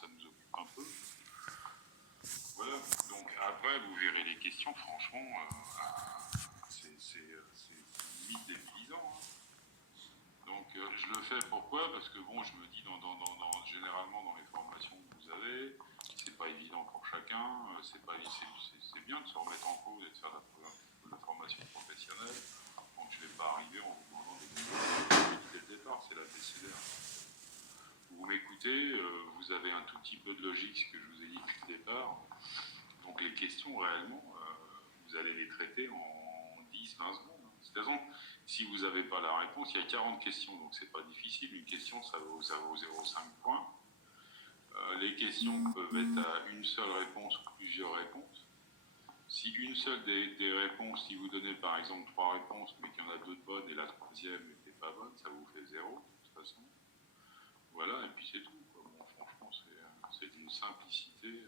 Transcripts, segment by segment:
ça nous occupe un peu. Voilà, donc après, vous verrez les questions, franchement, c'est limite débilisant. Hein. Donc je le fais pourquoi? Parce que bon, je me dis, généralement dans les formations que vous avez, c'est pas évident pour chacun, c'est bien de se remettre en cause et de faire de la formation professionnelle. Donc je ne vais pas arriver en vous demandant des questions dès le départ, c'est la BCDR. Vous m'écoutez, vous avez un tout petit peu de logique, ce que je vous ai dit depuis le départ. Donc les questions, réellement, vous allez les traiter en 10-20 secondes. De toute façon, si vous n'avez pas la réponse, il y a 40 questions, donc c'est pas difficile. Une question, ça vaut 0,5 points. Les questions peuvent être à une seule réponse ou plusieurs réponses. Si une seule des réponses, si vous donnez par exemple 3 réponses, mais qu'il y en a 2 de bonnes et la troisième n'était pas bonne, ça vous fait 0, de toute façon. Voilà, et puis c'est tout. Bon, franchement, c'est d'une simplicité.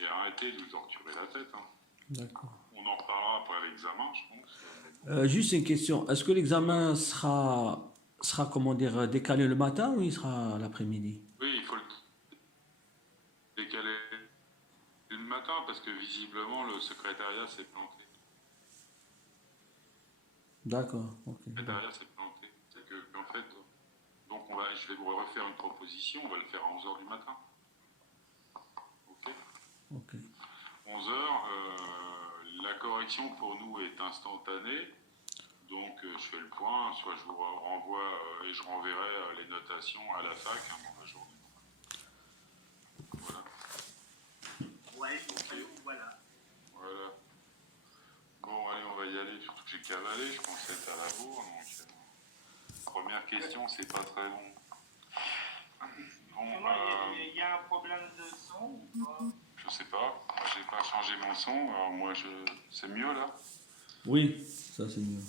Et arrêtez de vous torturer la tête. Hein. D'accord. On en reparlera après l'examen, je pense. Juste une question. Est-ce que l'examen sera comment dire, décalé le matin ou il sera l'après-midi? Oui, il faut le décaler le matin parce que visiblement le secrétariat s'est planté. D'accord. Ok. Le secrétariat s'est planté. C'est que, en fait, donc je vais vous refaire une proposition, on va le faire à 11h du matin. Ok. Ok. 11h, la correction pour nous est instantanée. Donc je fais le point, soit je vous renvoie et je renverrai les notations à la fac dans la journée. Voilà. Ouais, Okay. voilà. Voilà. Bon, allez, on va y aller, surtout que j'ai cavalé, je pensais être à la bourre. Donc, première question, c'est pas très long. Bon, il y a un problème de son ou pas? Je sais pas, moi j'ai pas changé mon son, alors moi c'est mieux là? Oui, ça c'est mieux.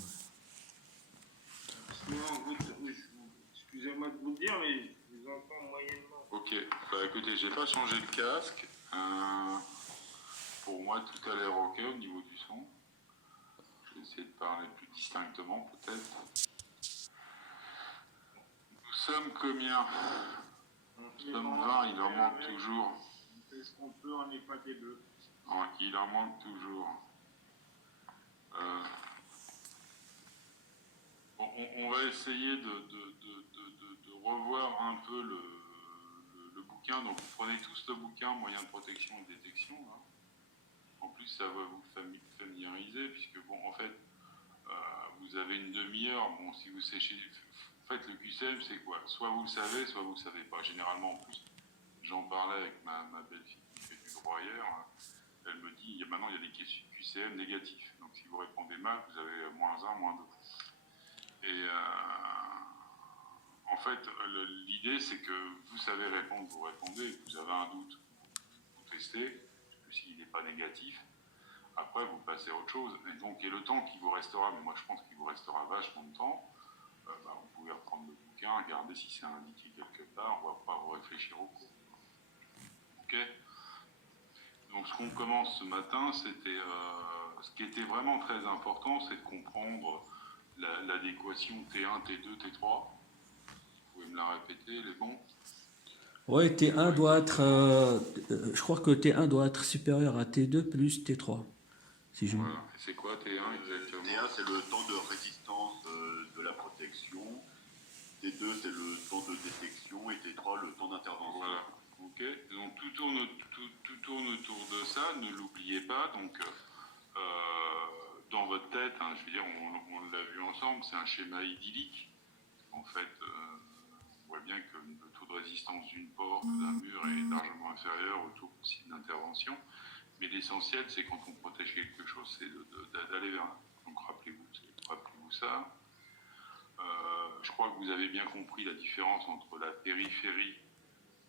Excusez-moi de vous le dire, mais je vous entends moyennement. Ok, bah écoutez, j'ai pas changé le casque. Pour moi, tout a l'air ok au niveau du son. Je vais essayer de parler plus distinctement peut-être. Nous sommes combien? Nous sommes 20, il en manque toujours. On fait ce qu'on peut, on n'est pas des deux. Il en manque toujours. On va essayer de revoir un peu le bouquin. Donc vous prenez tous le bouquin Moyens de protection et de détection. Hein. En plus, ça va vous familiariser, puisque bon, en fait, vous avez une demi-heure. Bon, si vous séchez, faites le QCM, c'est quoi? Soit vous le savez, soit vous le savez pas. Généralement, en plus, j'en parlais avec ma belle-fille qui fait du droit hier. Elle me dit, maintenant, il y a des QCM négatifs. Donc, si vous répondez mal, vous avez -1, -2. Et en fait, l'idée, c'est que vous savez répondre, vous répondez. Vous avez un doute, vous testez. S'il n'est pas négatif, après, vous passez à autre chose. Et le temps qui vous restera, mais moi, je pense qu'il vous restera vachement de temps, vous pouvez reprendre le bouquin, regarder si c'est indiqué quelque part, on va pas vous réfléchir au cours. Ok? Donc, ce qu'on commence ce matin, c'était ce qui était vraiment très important, c'est de comprendre l'adéquation T1, T2, T3. Vous pouvez me la répéter, les bons? Oui, T1 doit être. Je crois que T1 doit être supérieur à T2 plus T3. Si je... Voilà. Et c'est quoi T1 exactement? T1, c'est le temps de résistance de la protection. T2, c'est le temps de détection. Et T3, le temps d'intervention. Voilà. Ok. Donc tout tourne autour de ça. Ne l'oubliez pas. Donc dans votre tête, hein, je veux dire, on l'a vu ensemble, c'est un schéma idyllique. En fait, on voit bien que le taux de résistance d'une porte, d'un mur est largement inférieur au taux possible d'intervention. Mais l'essentiel, c'est quand on protège quelque chose, c'est d'aller vers là. Donc rappelez-vous ça. Je crois que vous avez bien compris la différence entre la périphérie,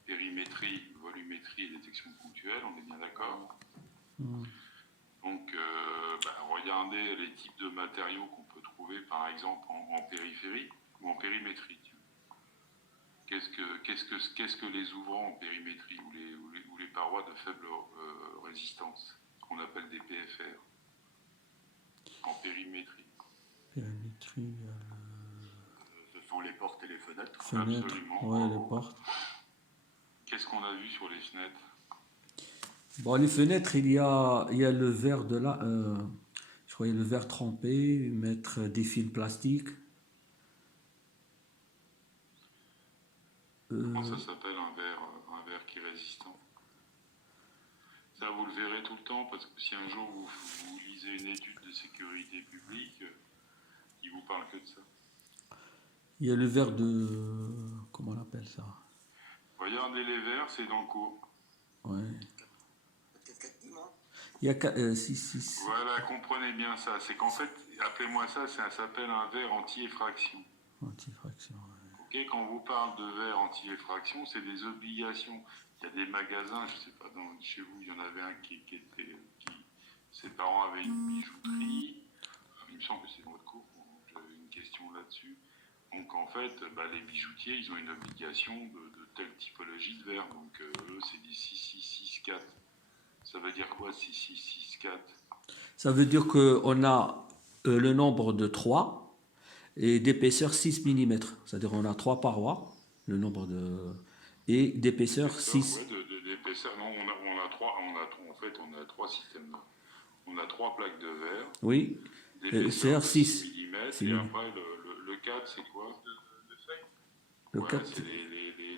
périmétrie, volumétrie et détection ponctuelle, on est bien d'accord? Donc, regardez les types de matériaux qu'on peut trouver, par exemple, en périphérie ou en périmétrie. Qu'est-ce que les ouvrants en périmétrie ou les parois de faible résistance, qu'on appelle des PFR, en périmétrie? Périmétrie. Ce sont les portes et les fenêtres. Fenêtre. Absolument. Ouais, les portes. qu'est-ce qu'on a vu sur les fenêtres? Bon, les fenêtres, il y a le verre de là, je croyais le verre trempé, mettre des fils plastiques. Comment ça s'appelle un verre qui est résistant? Ça, vous le verrez tout le temps, parce que si un jour vous lisez une étude de sécurité publique, il vous parle que de ça. Il y a le verre de... Comment on appelle ça? Regardez les verres, c'est dans le cours. Ouais. Peut-être 4 dimanches. Il y a 6. Voilà, comprenez bien ça. C'est qu'en fait, appelez-moi ça, ça s'appelle un verre anti-effraction. Antifraction. Ouais. Ok, quand on vous parle de verre anti-effraction, c'est des obligations. Il y a des magasins, je sais pas, chez vous, il y en avait un qui ses parents avaient une bijouterie. Il me semble que c'est dans votre cours, j'avais une question là-dessus. Donc en fait, les bijoutiers, ils ont une obligation de telle typologie de verre. Donc eux, c'est des 6664. Ça veut dire quoi, 6664? Ça veut dire qu'on a le nombre de 3 et d'épaisseur 6 mm. C'est-à-dire on a 3 parois, le nombre de... et d'épaisseur 6. Ouais, d'épaisseur. Non, on a trois. En fait, on a 3 systèmes. On a 3 plaques de verre. Oui. D'épaisseur 6 mm. C'est Et mieux. après, le 4, c'est quoi? De feuilles. Le Ouais, 4, c'est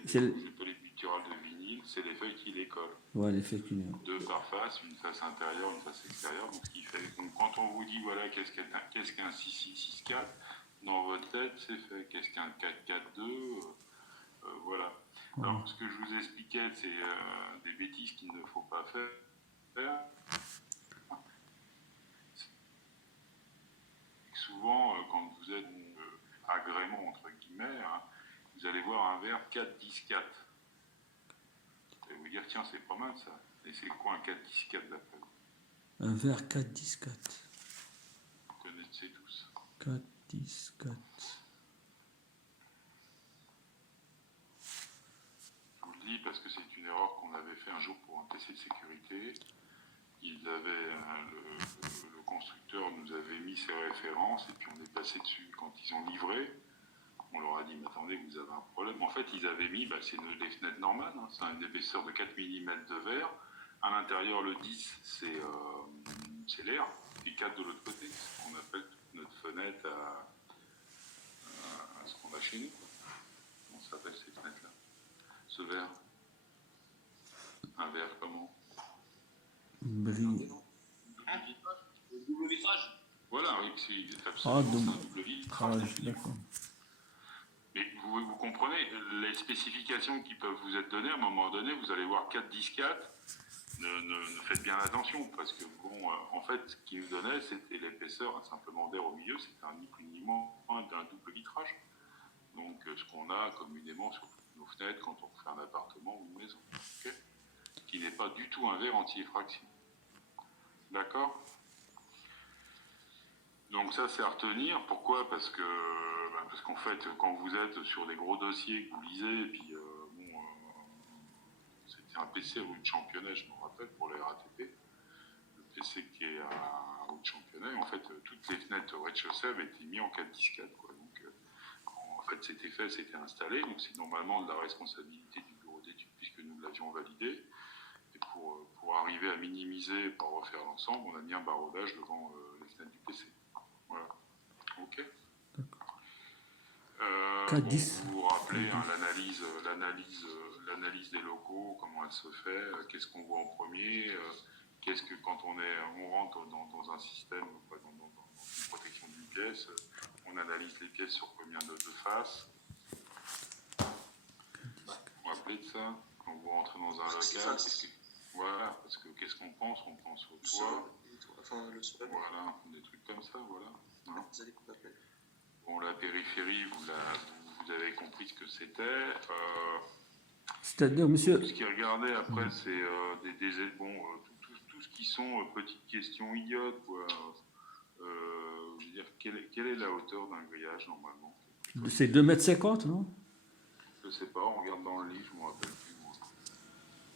c'est les butyrales de vinyle, c'est les feuilles qui les collent. ouais, l'effet cumulé. 2 par face, une face intérieure, une face extérieure. Donc, ce qui fait. Donc, quand on vous dit, voilà, qu'est-ce qu'un 6664, dans votre tête, c'est fait. Qu'est-ce qu'un 442 voilà. Alors, ce que je vous expliquais, c'est des bêtises qu'il ne faut pas faire. Souvent, quand vous êtes agrément, entre guillemets, hein, vous allez voir un verre 4-10-4. Vous allez vous dire, tiens, c'est pas mal ça. Et c'est quoi un 4-10-4 d'après vous? Un verre 4, 10, 4. Vous connaissez tous. 4, 10, 4. Je vous le dis parce que c'est une erreur qu'on avait fait un jour pour un PC de sécurité. Le constructeur nous avait mis ses références et puis on est passé dessus. Quand ils ont livré, on leur a dit, mais attendez, vous avez un problème. En fait, ils avaient mis, c'est les fenêtres normales, hein, c'est une épaisseur de 4 mm de verre. À l'intérieur, le 10, c'est l'air, et 4 de l'autre côté. On appelle notre fenêtre à ce qu'on a chez nous. Quoi. Comment ça s'appelle ces fenêtres-là? Ce verre. Un verre comment? Brille. Le double vitrage. Voilà, oui, c'est absolument donc- c'est un double vitrage. D'accord. Mais vous comprenez, les spécifications qui peuvent vous être données, à un moment donné, vous allez voir 4, 10, 4. Ne faites bien attention, parce que, en fait, ce qu'ils nous donnait, c'était l'épaisseur simplement d'air au milieu, c'était ni plus ni moins d'un double vitrage. Donc, ce qu'on a communément sur toutes nos fenêtres quand on fait un appartement ou une maison. Okay, qui n'est pas du tout un verre anti-effraction. D'accord? Donc ça, c'est à retenir. Pourquoi? Parce qu'en fait, quand vous êtes sur des gros dossiers que vous lisez, et puis c'était un PC rue de Championnet, je me rappelle, pour les RATP. Le PC qui est à rue de Championnet, en fait, toutes les fenêtres au rez-de-chaussée avaient été mises en 4-10-4, quoi. Donc, en fait, c'était fait, c'était installé. Donc, c'est normalement de la responsabilité du bureau d'études, puisque nous l'avions validé. Et pour arriver à minimiser et pas refaire l'ensemble, on a mis un barodage devant les fenêtres du PC. Voilà. Ok. Vous vous rappelez hein, l'analyse des locaux, comment elle se fait, qu'est-ce qu'on voit en premier, qu'est-ce que quand on rentre dans un système, dans une protection d'une pièce, on analyse les pièces sur combien de faces. Vous vous rappelez de ça? Quand vous rentrez dans un local, voilà, parce que qu'est-ce qu'on pense? On pense au toit. Enfin, le sol. Voilà, des trucs comme ça, voilà. Hein. Vous allez couper après. Bon, la périphérie, vous avez compris ce que c'était. C'est-à-dire, monsieur, Ce qui est regardé après, c'est tout ce qui sont petites questions idiotes. Quoi. Je veux dire, quelle est la hauteur d'un grillage normalement? c'est 2,50 m, non? Je sais pas, on regarde dans le livre, je ne me rappelle plus. Moi.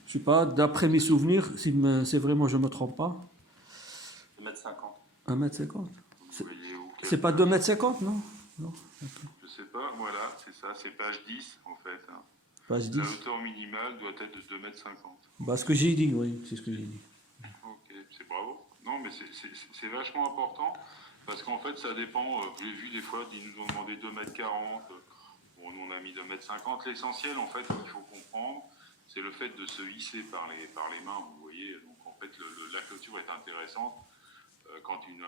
Je sais pas, d'après mes souvenirs, si c'est vraiment, je me trompe pas, 2,50 m. 1,50 m. Vous voyez où, C'est pas 2,50 m, non? Non. Je sais pas, voilà, c'est ça, c'est page 10 en fait. Hein. Page La 10. hauteur minimale doit être de 2,50 m. Bah, ce que j'ai dit, oui, c'est ce que j'ai dit. Ok, c'est bravo. Non, mais c'est vachement important parce qu'en fait, ça dépend. J'ai vu des fois, ils nous ont demandé 2,40 m. Bon, nous, on a mis 2,50 m. L'essentiel, en fait, qu'il faut comprendre, c'est le fait de se hisser par les mains, vous voyez. Donc, en fait, la clôture est intéressante. Quand une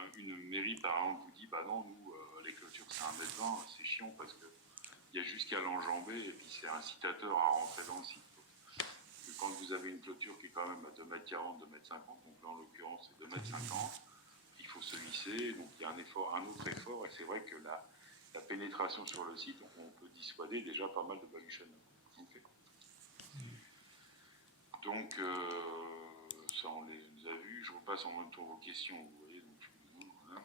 mairie, par exemple, vous dit, bah non, nous, les clôtures, c'est 1,20 m, c'est chiant parce que il y a jusqu'à l'enjamber et puis c'est incitateur à rentrer dans le site. Quand vous avez une clôture qui est quand même à 2,40 m, 2,50 m, donc là en l'occurrence c'est 2,50 m, il faut se hisser, donc il y a un autre effort, et c'est vrai que la pénétration sur le site, on peut dissuader déjà pas mal de baluchonneurs. Okay. Donc ça on les a vus, je repasse en même temps vos questions, vous voyez, donc je vous demande, voilà.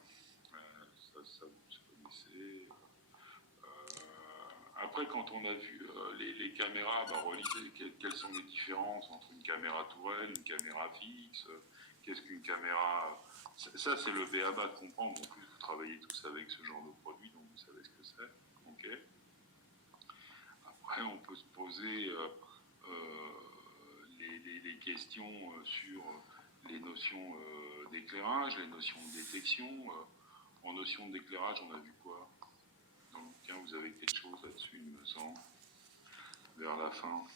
Ça vous connaissez. Après, quand on a vu les caméras, bah, relisez quelles sont les différences entre une caméra tourelle, une caméra fixe, qu'est-ce qu'une caméra... Ça, c'est le b.a.-ba de comprendre. En plus, vous travaillez tous avec ce genre de produit, donc vous savez ce que c'est. Okay. Après, on peut se poser les questions sur les notions d'éclairage, les notions de détection. En notion d'éclairage, on a vu quoi? Dans le bouquin, vous avez quelque chose là-dessus, il me semble, vers la fin.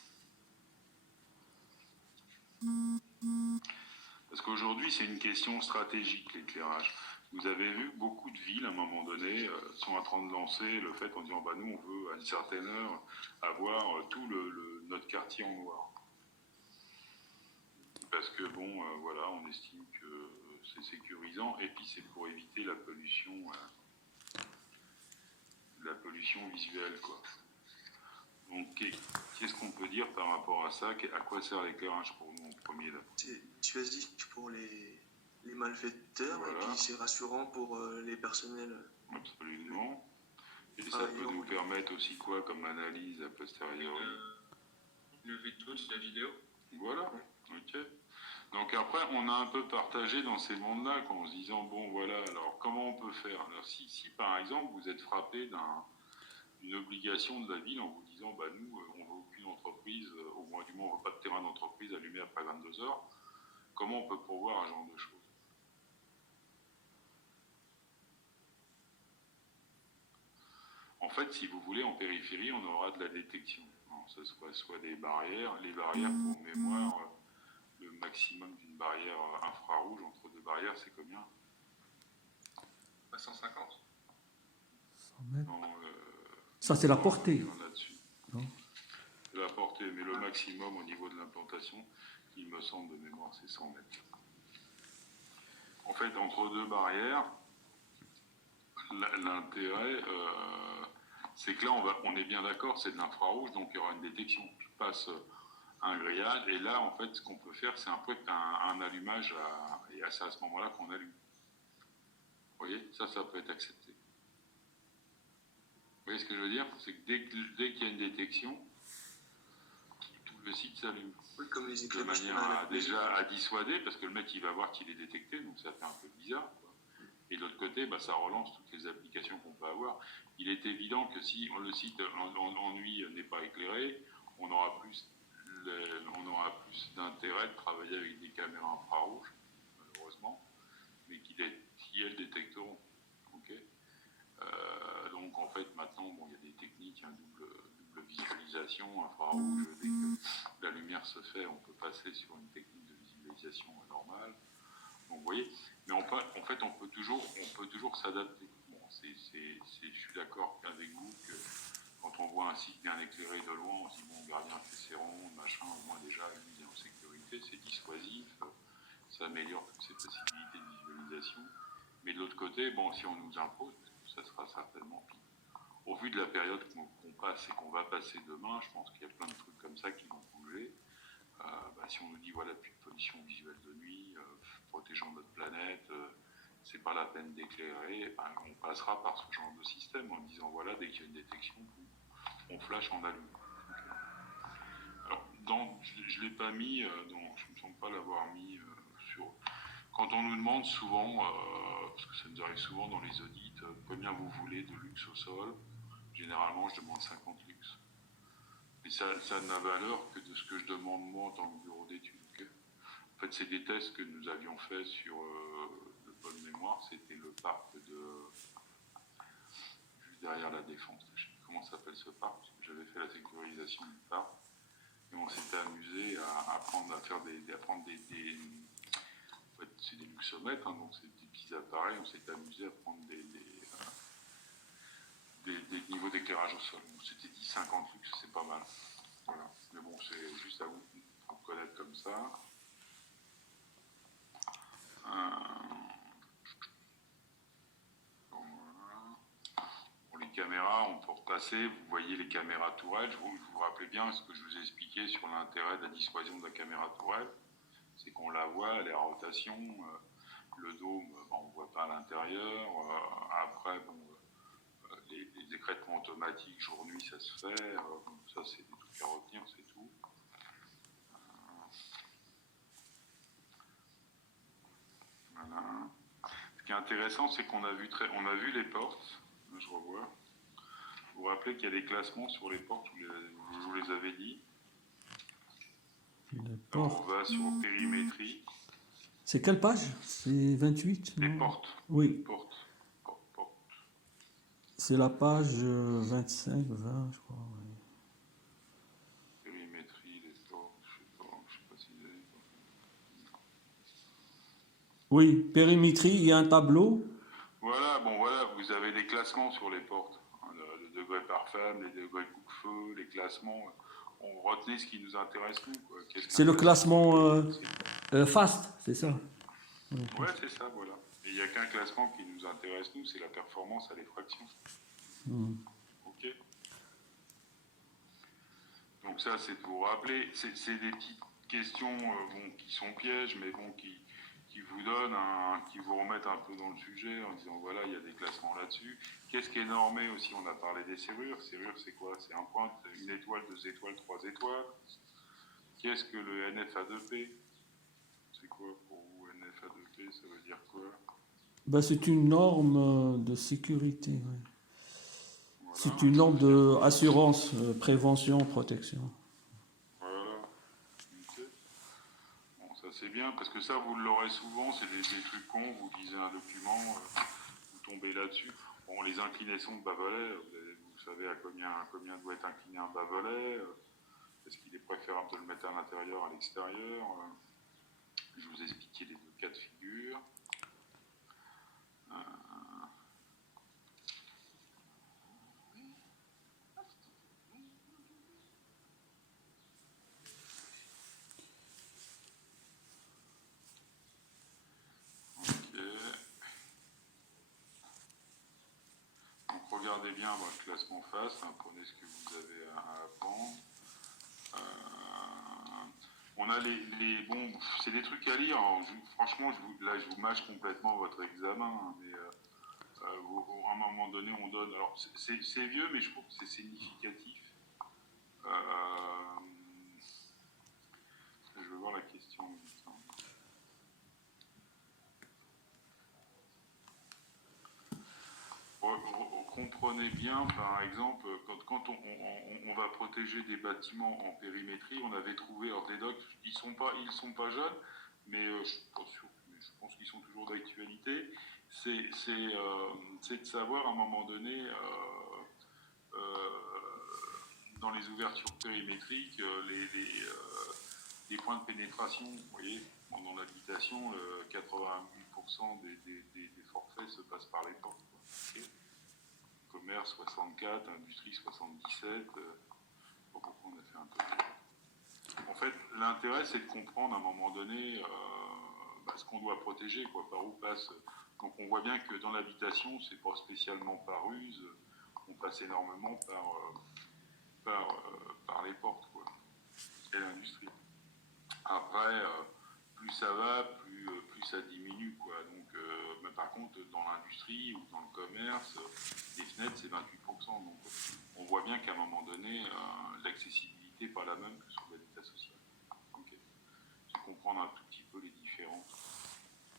Parce qu'aujourd'hui, c'est une question stratégique, l'éclairage. Vous avez vu, beaucoup de villes, à un moment donné, sont en train de lancer le fait en disant, bah, nous, on veut, à une certaine heure, avoir tout notre quartier en noir. Parce que, bon, voilà, on estime que c'est sécurisant, et puis c'est pour éviter la pollution visuelle, quoi. Donc, qu'est-ce qu'on peut dire par rapport à ça? À quoi sert l'éclairage pour nous en premier là? C'est dissuasif pour les malfaiteurs, voilà. Et puis c'est rassurant pour les personnels. Absolument. Et ça peut nous permettre aussi quoi comme analyse a posteriori? Une levée de doute de la vidéo. Voilà, ok. Donc après, on a un peu partagé dans ces mondes-là en se disant, bon voilà, alors comment on peut faire? Alors si par exemple vous êtes frappé d'une obligation de la ville en vous disant, bah nous, on ne veut aucune entreprise, au moins du moins on ne veut pas de terrain d'entreprise allumé après 22 heures, comment on peut pourvoir un genre de choses? En fait, si vous voulez, en périphérie, on aura de la détection. Alors, ce soit des barrières. Les barrières, pour mémoire, le maximum d'une barrière infrarouge entre deux barrières, c'est combien? 150. 100 mètres. Non, ça, c'est la portée. C'est la portée, mais le maximum au niveau de l'implantation, il me semble de mémoire, c'est 100 mètres. En fait, entre deux barrières, l'intérêt, c'est que là, on est bien d'accord, c'est de l'infrarouge, donc il y aura une détection. Je passe un grillage, et là, en fait, ce qu'on peut faire, c'est un allumage, et c'est à ce moment-là qu'on allume. Vous voyez, ça peut être accepté. Vous voyez ce que je veux dire? C'est que dès qu'il y a une détection, tout le site s'allume. Oui, comme les de manière déjà à dissuader, parce que le mec, il va voir qu'il est détecté, donc ça fait un peu bizarre, quoi. Et de l'autre côté, bah, ça relance toutes les applications qu'on peut avoir. Il est évident que si le site en nuit n'est pas éclairé, on aura plus d'intérêt de travailler avec des caméras infrarouges, malheureusement, mais qui elles détecteront. Okay. Donc en fait, maintenant, bon, il y a des techniques, double visualisation infrarouge. Dès que la lumière se fait, on peut passer sur une technique de visualisation normale. Donc vous voyez, mais en fait, on peut toujours s'adapter. Bon, je suis d'accord avec vous que quand on voit un site bien éclairé de loin, on se dit bon, le gardien fait ses ronds, machin, au moins déjà, lui, il est en sécurité, c'est dissuasif, ça améliore toutes ces possibilités de visualisation. Mais de l'autre côté, bon, si on nous impose, ça sera certainement pire. Au vu de la période qu'on passe et qu'on va passer demain, je pense qu'il y a plein de trucs comme ça qui vont bouger. Si on nous dit voilà, plus de pollution visuelle de nuit, protégeons notre planète, c'est pas la peine d'éclairer, on passera par ce genre de système en disant voilà, dès qu'il y a une détection, on flash en allume. Alors, je l'ai pas mis, je ne me semble pas l'avoir mis sur. Quand on nous demande souvent, parce que ça nous arrive souvent dans les audits, combien vous voulez de luxe au sol, généralement je demande 50 lux. Et ça n'a valeur que de ce que je demande moi en tant que bureau d'études. En fait, c'est des tests que nous avions fait sur de bonne mémoire. C'était le parc juste derrière la Défense. Je ne sais plus comment s'appelle ce parc, parce que j'avais fait la sécurisation du parc. Et on s'était amusé à apprendre à faire des en fait, c'est des luxomètres, hein, donc c'est des petits appareils. On s'était amusé à prendre des niveaux d'éclairage au sol. Donc, c'était 10-50 lux, c'est pas mal. Voilà. Mais bon, c'est juste à vous de connaître comme ça. Bon, voilà. Pour les caméras, on peut repasser. Vous voyez les caméras tourelles. Vous vous rappelez bien ce que je vous ai expliqué sur l'intérêt de la dissuasion de la caméra tourelle. C'est qu'on la voit, elle est en rotation. Le dôme, on ne voit pas à l'intérieur. Après, bon, les écrêtements automatiques jour-nuit, ça se fait. Ça, c'est des trucs à retenir, c'est tout. Voilà. Ce qui est intéressant, c'est qu'on a vu les portes. Je revois. Vous vous rappelez qu'il y a des classements sur les portes, je vous les avais dit. Alors, on va sur périmétrie. C'est quelle page? C'est 28? Les non? portes. Oui. Porte. C'est la page 25, 20, je crois. Oui. Périmétrie, les portes, je sais pas si vous avez... Oui, périmétrie, il y a un tableau. Voilà, vous avez des classements sur les portes. Hein, le degré par femme, les degrés de coupe-feu, les classements. On retenait ce qui nous intéresse, nous. Quoi. C'est le classement FAST, c'est ça? Ouais, c'est ça, voilà. Et il n'y a qu'un classement qui nous intéresse, nous, c'est la performance à l'effraction. Ok. Donc ça, c'est pour vous rappeler. C'est des petites questions qui sont pièges, mais bon, qui vous donnent, qui vous remettent un peu dans le sujet en disant, voilà, il y a des classements là-dessus. Qu'est-ce qui est normé aussi? On a parlé des serrures. Serrure, c'est quoi? C'est un point, une étoile, 2 étoiles, 3 étoiles. Qu'est-ce que le NFA2P? C'est quoi pour vous, NFA2P? Ça veut dire quoi? Ben, c'est une norme de sécurité. Ouais. Voilà. C'est une norme d'assurance, prévention, protection. Voilà. Ok. Bon, ça c'est bien, parce que ça, vous l'aurez souvent, c'est des trucs cons, vous lisez un document, vous tombez là-dessus. Bon, les inclinaisons de bas-volet, vous savez à combien doit être incliné un bas-volet. Est-ce qu'il est préférable de le mettre à l'intérieur, à l'extérieur? Je vous ai expliqué les deux cas de figure. Donc regardez bien votre classement FAST, prenez ce que vous avez à apprendre. On a bon, c'est des trucs à lire. Alors, franchement, je vous mâche complètement votre examen, hein, mais à un moment donné, on donne. Alors, c'est vieux, mais je trouve que c'est significatif. Je vais voir la question en même temps. Comprenez bien, par exemple, quand on va protéger des bâtiments en périmétrie, on avait trouvé, alors des docs, ils sont pas jeunes, mais je suis pas sûr, mais je pense qu'ils sont toujours d'actualité. C'est de savoir à un moment donné, dans les ouvertures périmétriques, les points de pénétration. Vous voyez, dans l'habitation, 88% des forfaits se passent par les portes. Okay. Commerce 64, industrie 77, pourquoi on a fait un peu. En fait, l'intérêt, c'est de comprendre à un moment donné ce qu'on doit protéger, quoi, par où passe. Donc on voit bien que dans l'habitation, c'est pas spécialement par ruse, on passe énormément par les portes, quoi, et l'industrie. Après, plus ça va, plus ça diminue, quoi. Donc, mais par contre, dans l'industrie ou dans le commerce, les fenêtres, c'est 28%. Donc, on voit bien qu'à un moment donné, l'accessibilité n'est pas la même que sur l'habitat social. Okay. C'est comprendre un tout petit peu les différences.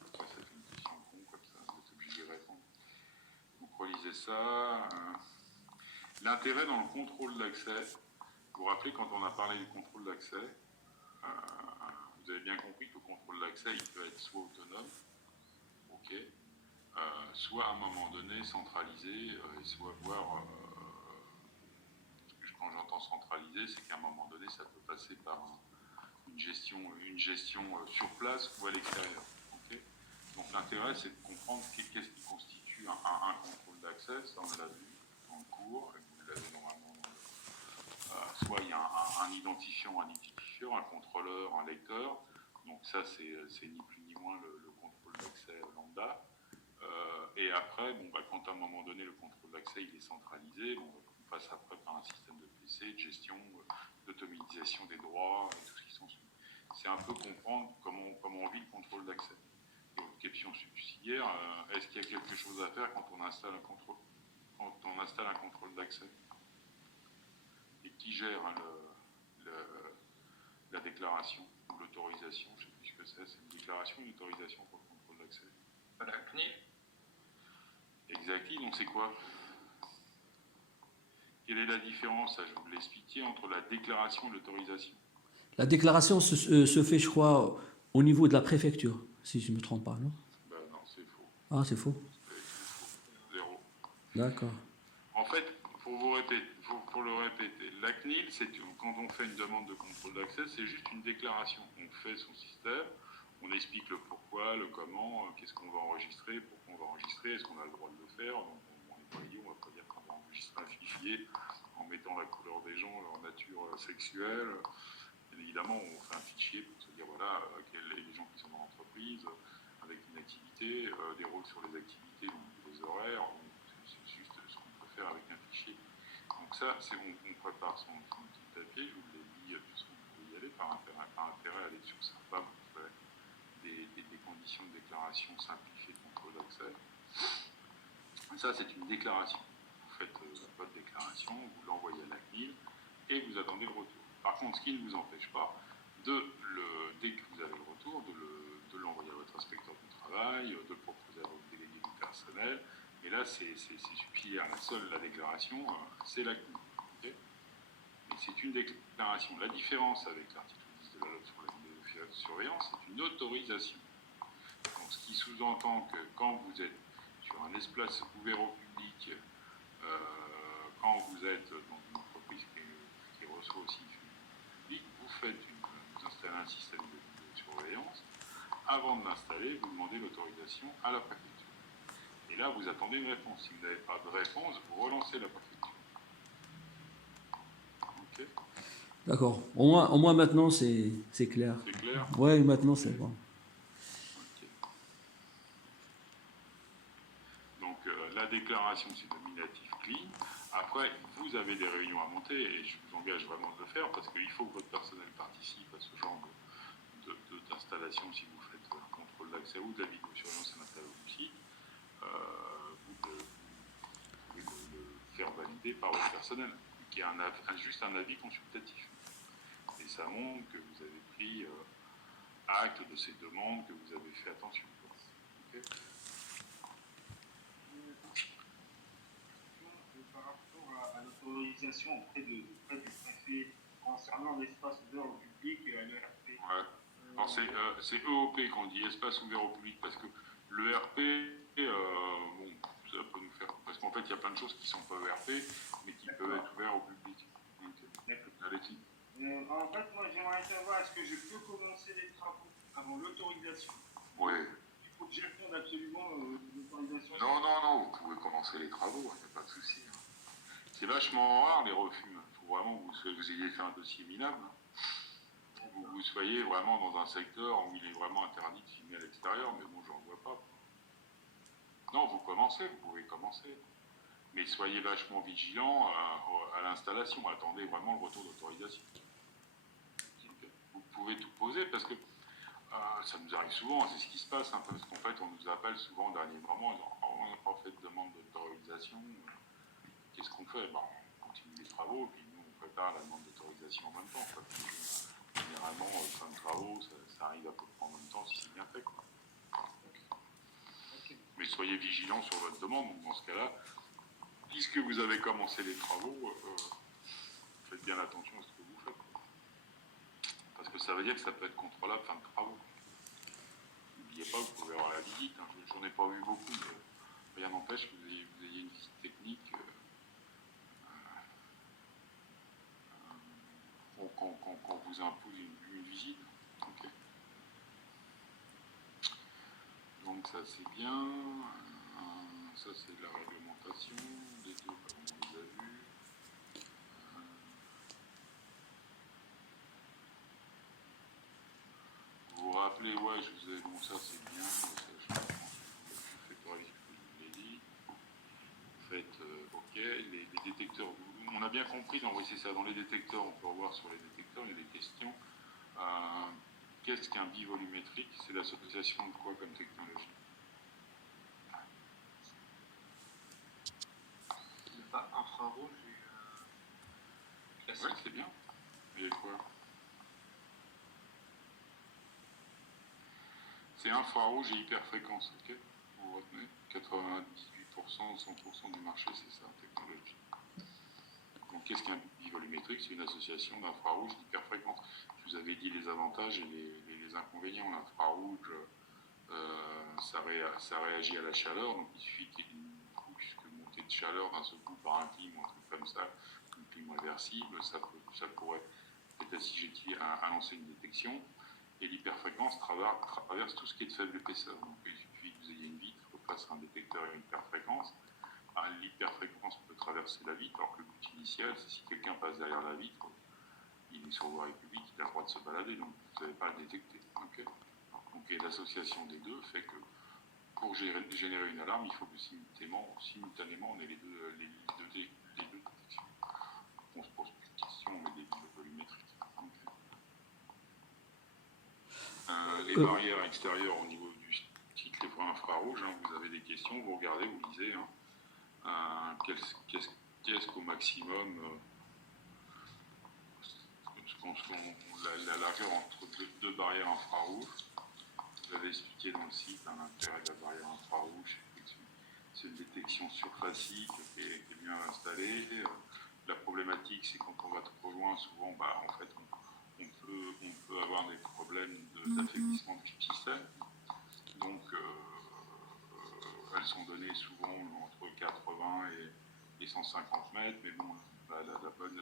Après, ça fait une question con, comme ça, vous êtes obligé de répondre. Donc, relisez ça. L'intérêt dans le contrôle d'accès, Vous vous rappelez, quand on a parlé du contrôle d'accès, vous avez bien compris que le contrôle d'accès, il peut être soit autonome, ok, soit à un moment donné centralisé, et soit voire, quand j'entends centralisé, c'est qu'à un moment donné, ça peut passer par une gestion sur place ou à l'extérieur. Okay. Donc l'intérêt, c'est de comprendre qu'est-ce qui constitue un contrôle d'accès. Ça, on l'a vu dans le cours, et vous l'avez normalement. Soit il y a un identifiant, un contrôleur, un lecteur. Donc ça, c'est ni plus ni moins le contrôle d'accès lambda. Et après, quand à un moment donné, le contrôle d'accès il est centralisé, on passe après par un système de PC, de gestion, d'automatisation des droits et tout ce qui s'ensuit. C'est un peu comprendre comment on vit le contrôle d'accès. Et autre question subsidiaire, est-ce qu'il y a quelque chose à faire quand on installe un contrôle d'accès? Et qui gère la déclaration ou l'autorisation? Je ne sais plus ce que c'est une déclaration ou une autorisation pour le contrôle d'accès? La CNIL. Exactement, donc c'est quoi? Quelle est la différence, je vous l'expliquais, entre la déclaration et l'autorisation? La déclaration se fait, je crois, au niveau de la préfecture, si je ne me trompe pas, non? Ben non, c'est faux. Ah, c'est faux. Zéro. D'accord. En fait, pour le répéter, la CNIL, quand on fait une demande de contrôle d'accès, c'est juste une déclaration. On fait son système, on explique le pourquoi, le comment, qu'est-ce qu'on va enregistrer, pourquoi on va enregistrer, est-ce qu'on a le droit de le faire. Donc, on n'est pas idiot, on ne va pas dire qu'on va enregistrer un fichier en mettant la couleur des gens, leur nature sexuelle. Bien évidemment, on fait un fichier pour se dire, voilà, les gens qui sont dans l'entreprise, avec une activité, des rôles sur les activités, donc les horaires, c'est juste ce qu'on peut faire avec un fichier. Donc ça, on prépare son petit papier, je vous l'ai dit, puisqu'on peut y aller par intérêt à aller sur SARPA, vous ferez des conditions de déclaration simplifiées de contrôle d'accès. Ça, c'est une déclaration. Vous faites votre déclaration, vous l'envoyez à la CNIL et vous attendez le retour. Par contre, ce qui ne vous empêche pas, dès que vous avez le retour, de l'envoyer à votre inspecteur du travail, de le proposer à votre délégué du personnel. Et là, c'est subsidiaire. La déclaration, c'est la CNIL. Okay, et c'est une déclaration. La différence avec l'article 10 de la loi sur la vidéosurveillance, c'est une autorisation. Donc, ce qui sous-entend que quand vous êtes sur un espace ouvert au public, quand vous êtes dans une entreprise qui reçoit aussi du public, vous installez un système de vidéosurveillance. Avant de l'installer, vous demandez l'autorisation à la préfecture. Et là, vous attendez une réponse. Si vous n'avez pas de réponse, vous relancez la préfecture. Ok. D'accord. Au moins maintenant, c'est clair. C'est clair? Oui, maintenant, c'est bon. Okay. Donc, la déclaration, c'est nominatif clean. Après, vous avez des réunions à monter et je vous engage vraiment de le faire parce qu'il faut que votre personnel participe à ce genre d'installation si vous faites un contrôle d'accès ou de la vidéosurveillance à l'intérieur du site. Vous pouvez le faire valider par votre personnel, qui est juste un avis consultatif. Et ça montre que vous avez pris acte de ces demandes, que vous avez fait attention. Okay. Par rapport à l'autorisation auprès du préfet concernant l'espace ouvert au public et à l'ERP. Ouais. Alors c'est EOP qu'on dit, espace ouvert au public, parce que l'ERP, bon, ça peut nous faire... Parce qu'en fait, il y a plein de choses qui ne sont pas ERP, mais qui peuvent être ouvertes au public. Alexis. En fait, moi, j'aimerais savoir, est-ce que je peux commencer les travaux avant l'autorisation? Oui. Il faut que j'attende absolument l'autorisation. Non, vous pouvez commencer les travaux, il n'y a pas de souci. C'est vachement rare les refus. Il faut vraiment que vous ayez fait un dossier minable. Vous soyez vraiment dans un secteur où il est vraiment interdit de filmer à l'extérieur, mais bon, j'en vois pas. Non, vous pouvez commencer. Mais soyez vachement vigilants à l'installation. Attendez vraiment le retour d'autorisation. Vous pouvez tout poser parce que ça nous arrive souvent, c'est ce qui se passe, hein, parce qu'en fait, on nous appelle souvent au dernier moment, en disant oh, on n'a pas fait de demande d'autorisation. Qu'est-ce qu'on fait? On continue les travaux, puis nous, on prépare la demande d'autorisation en même temps. Quoi. Généralement, fin de travaux, ça arrive à peu près en même temps si c'est bien fait. Quoi. Okay. Mais soyez vigilants sur votre demande. Dans ce cas-là, puisque vous avez commencé les travaux, faites bien attention à ce que vous faites. Parce que ça veut dire que ça peut être contrôlable fin de travaux. N'oubliez pas, vous pouvez avoir la visite. Hein. J'en ai pas vu beaucoup, mais rien n'empêche que vous ayez une visite technique qu'on vous impose une visite. Okay. Donc ça c'est bien. Ça c'est de la réglementation. Les deux, on les a vus. Vous vous rappelez, ouais, je vous ai bon ça c'est bien. Ça, je fais pareil que je vous l'ai dit. En fait, ok, les détecteurs, on a bien compris, donc oui, c'est ça, dans les détecteurs, on peut revoir sur les détecteurs, il y a des questions. Qu'est-ce qu'un bivolumétrique? C'est l'association de quoi comme technologie? Il n'y a pas infrarouge et classique. Ouais, c'est bien. Il y a quoi? C'est infrarouge et hyperfréquence, ok? Vous retenez 98%, 100% du marché, c'est ça, technologie. Donc, qu'est-ce qu'un bivolumétrique? C'est une association d'infrarouge et d'hyperfréquence. Je vous avais dit les avantages et les inconvénients. L'infrarouge, ça réagit à la chaleur, donc il suffit qu'il y ait une montée de chaleur d'un seul coup par un clim ou un truc comme ça, une clim réversible, ça pourrait être assujetti à lancer une détection. Et l'hyperfréquence traverse tout ce qui est de faible épaisseur. Donc il suffit que vous ayez une vitre face à un détecteur à une hyperfréquence. L'hyperfréquence peut traverser la vitre, alors que le but initial, c'est si quelqu'un passe derrière la vitre, il est sur voie publique, il a le droit de se balader, donc vous n'avez pas à le détecter. Okay. Donc l'association des deux fait que pour générer une alarme, il faut que simultanément on ait les deux détections. On se pose plus de questions, on met des billes volumétriques. Les barrières extérieures au niveau du site, les points infrarouges, hein, vous avez des questions, vous regardez, vous lisez. Qu'est-ce qu'au maximum la largeur entre deux barrières infrarouges? Vous avez expliqué dans le site l'intérêt de la barrière infrarouge, c'est une détection surfacique qui est bien installée. La problématique, c'est quand on va trop loin, souvent, en fait, on peut avoir des problèmes d'affaiblissement du système. Donc, elles sont données souvent entre 80 et 150 mètres, mais bon, la bonne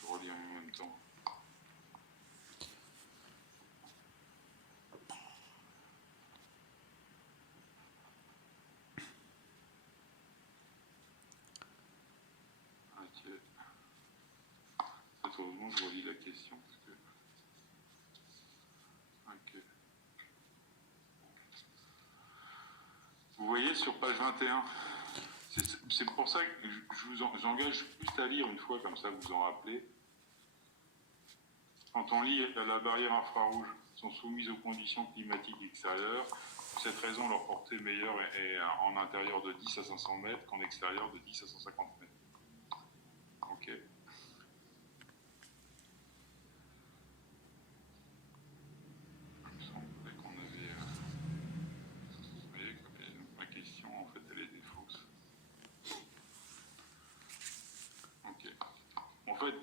je relis en même temps. Ok. Heureusement, je relis la question. Parce que... Ok. Vous voyez sur page 21, c'est pour ça que je vous engage juste à lire une fois, comme ça vous vous en rappelez. Quand on lit la barrière infrarouge sont soumises aux conditions climatiques extérieures. Pour cette raison, leur portée meilleure est en intérieur de 10 à 500 mètres qu'en extérieur de 10 à 150 mètres. Ok. Il me semblait qu'on avait... Vous voyez, ma question, en fait, elle était fausse. Ok. En fait,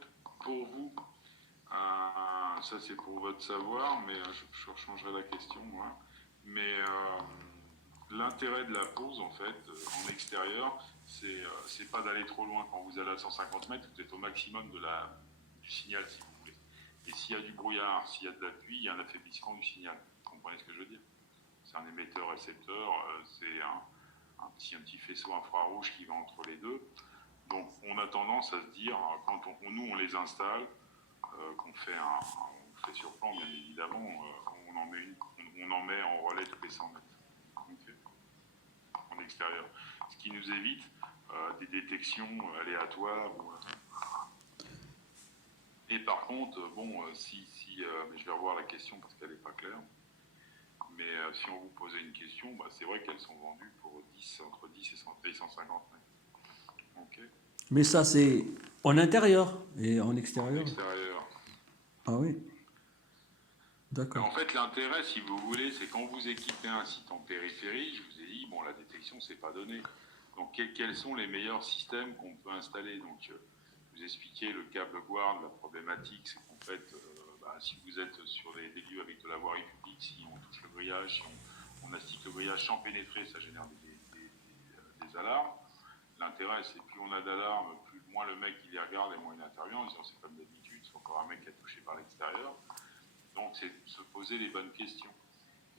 pour vous, ça c'est pour votre savoir, mais je rechangerai la question, moi. Mais l'intérêt de la pause, en fait, en extérieur, c'est pas d'aller trop loin. Quand vous allez à 150 mètres, vous êtes au maximum du signal, si vous voulez. Et s'il y a du brouillard, s'il y a de la pluie, il y a un affaiblissement du signal. Vous comprenez ce que je veux dire? C'est un émetteur-récepteur, c'est un petit faisceau infrarouge qui va entre les deux. Donc on a tendance à se dire, quand nous on les installe, qu'on fait on fait sur plan bien évidemment, on en met en relais tous les 100 mètres. Okay. En extérieur. Ce qui nous évite des détections aléatoires. Et par contre, bon, mais je vais revoir la question parce qu'elle n'est pas claire. Mais si on vous posait une question, c'est vrai qu'elles sont vendues pour entre 10 et 150 mètres. Okay. Mais ça, c'est en intérieur et en extérieur. En extérieur. Ah oui. D'accord. En fait, l'intérêt, si vous voulez, c'est quand vous équipez un site en périphérie, je vous ai dit, bon, la détection, c'est pas donné. Donc, quels sont les meilleurs systèmes qu'on peut installer? Donc, vous expliquez le câble guard, la problématique, c'est qu'en fait, si vous êtes sur des lieux avec de la voirie publique, si on touche le grillage, si on astique le grillage sans pénétrer, ça génère des alarmes. L'intérêt, c'est plus on a d'alarmes, plus moins le mec il les regarde et moins il intervient en disant c'est comme d'habitude, c'est encore un mec qui a touché par l'extérieur. Donc, c'est se poser les bonnes questions.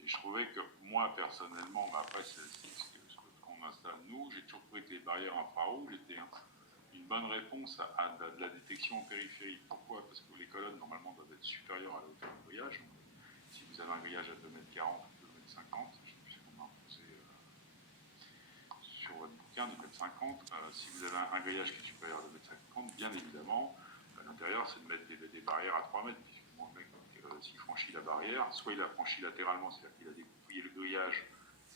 Et je trouvais que moi, personnellement, après, c'est ce qu'on installe nous, j'ai toujours trouvé que les barrières infrarouges étaient une bonne réponse à de la détection en périphérie. Pourquoi? Parce que les colonnes, normalement, doivent être supérieures à la hauteur du grillage. Donc, si vous avez un grillage à 2,40 m ou 2,50 m, je ne sais plus ce qu'on a imposé sur votre bouquin, 2,50 m, si vous avez un grillage qui est supérieur à 2,50 m, bien évidemment, à l'intérieur, c'est de mettre des barrières à 3 mètres. Puisque le mec, s'il franchit la barrière, soit il a franchi latéralement, c'est-à-dire qu'il a découpillé le grillage,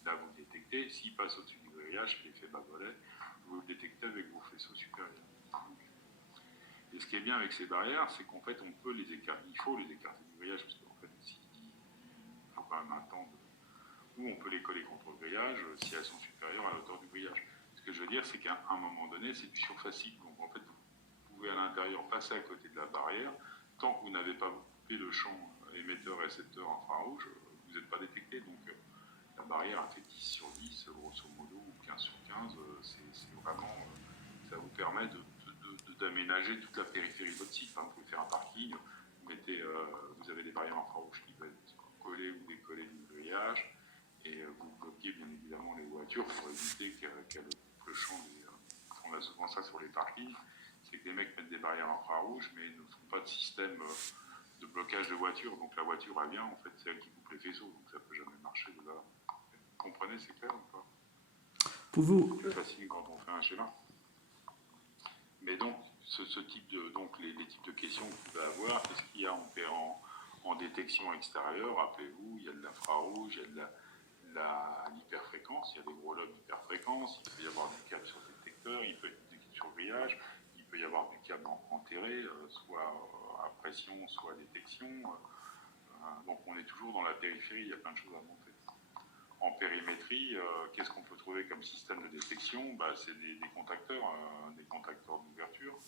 là vous le détectez. S'il passe au-dessus du grillage, c'est l'effet bas-volet, vous le détectez avec vos faisceaux supérieurs. Et ce qui est bien avec ces barrières, c'est qu'en fait, on peut les écarter. Il faut les écarter du grillage, parce qu'en fait, il faut quand même un temps où on peut les coller contre le grillage si elles sont supérieures à la hauteur du grillage. Ce que je veux dire, c'est qu'à un moment donné, c'est du surfacible. Donc en fait, vous pouvez à l'intérieur passer à côté de la barrière. Tant que vous n'avez pas coupé le champ émetteur-récepteur infrarouge, vous n'êtes pas détecté. Donc la barrière a fait 10 sur 10, grosso modo, ou 15 sur 15. C'est vraiment, ça vous permet d'aménager toute la périphérie de votre site. Enfin, vous pouvez faire un parking, vous avez des barrières infrarouges qui peuvent être collées ou décollées du grillage, et vous bloquez bien évidemment les voitures pour éviter qu'elles coupent le champ. On a souvent ça sur les parkings, c'est que les mecs mettent des barrières infrarouges, mais ne font pas de système de blocage de voiture. Donc la voiture, elle vient, en fait, c'est elle qui coupe les faisceaux, donc ça ne peut jamais marcher de là. Vous comprenez, c'est clair ou pas? Pouvez-vous... C'est facile quand on fait un schéma. Mais donc, ce type les types de questions que vous pouvez avoir, qu'est-ce qu'il y a en détection extérieure? Rappelez-vous, il y a de l'infrarouge, il y a de l'hyperfréquence, il y a des gros lobes d'hyperfréquence, il peut y avoir du câble sur le détecteur, il peut y avoir du câble sur le grillage, il peut y avoir du câble enterré, soit à pression, soit à détection. Donc on est toujours dans la périphérie, il y a plein de choses à monter. En périmétrie, qu'est-ce qu'on peut trouver comme système de détection? C'est des contacteurs d'ouverture.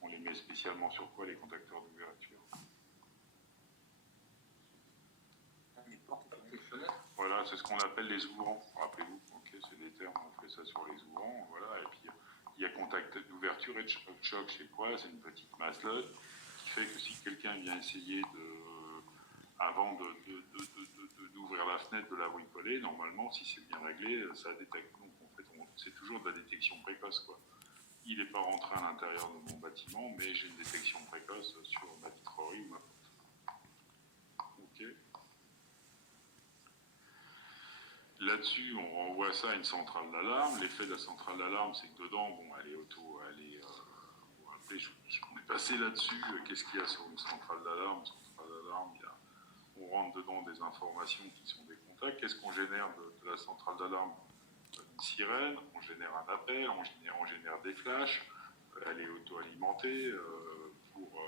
On les met spécialement sur quoi, les contacteurs d'ouverture? Voilà, c'est ce qu'on appelle les ouvrants. Rappelez-vous, okay, c'est des termes, on fait ça sur les ouvrants. Voilà, et puis il y a contact d'ouverture et de choc. C'est quoi? C'est une petite masselotte qui fait que si quelqu'un vient essayer avant d'ouvrir la fenêtre, de la bricoler, normalement, si c'est bien réglé, ça détecte. Donc en fait, c'est toujours de la détection précoce, quoi. Il n'est pas rentré à l'intérieur de mon bâtiment, mais j'ai une détection précoce sur ma vitrerie ou ma porte. Ok. Là-dessus, on renvoie ça à une centrale d'alarme. L'effet de la centrale d'alarme, c'est que dedans, bon, elle est vous vous rappelez, on est passé là-dessus. Qu'est-ce qu'il y a sur une centrale d'alarme? On rentre dedans des informations qui sont des contacts. Qu'est-ce qu'on génère de la centrale d'alarme? Une sirène, on génère un appel, on génère des flashs. Elle est auto-alimentée pour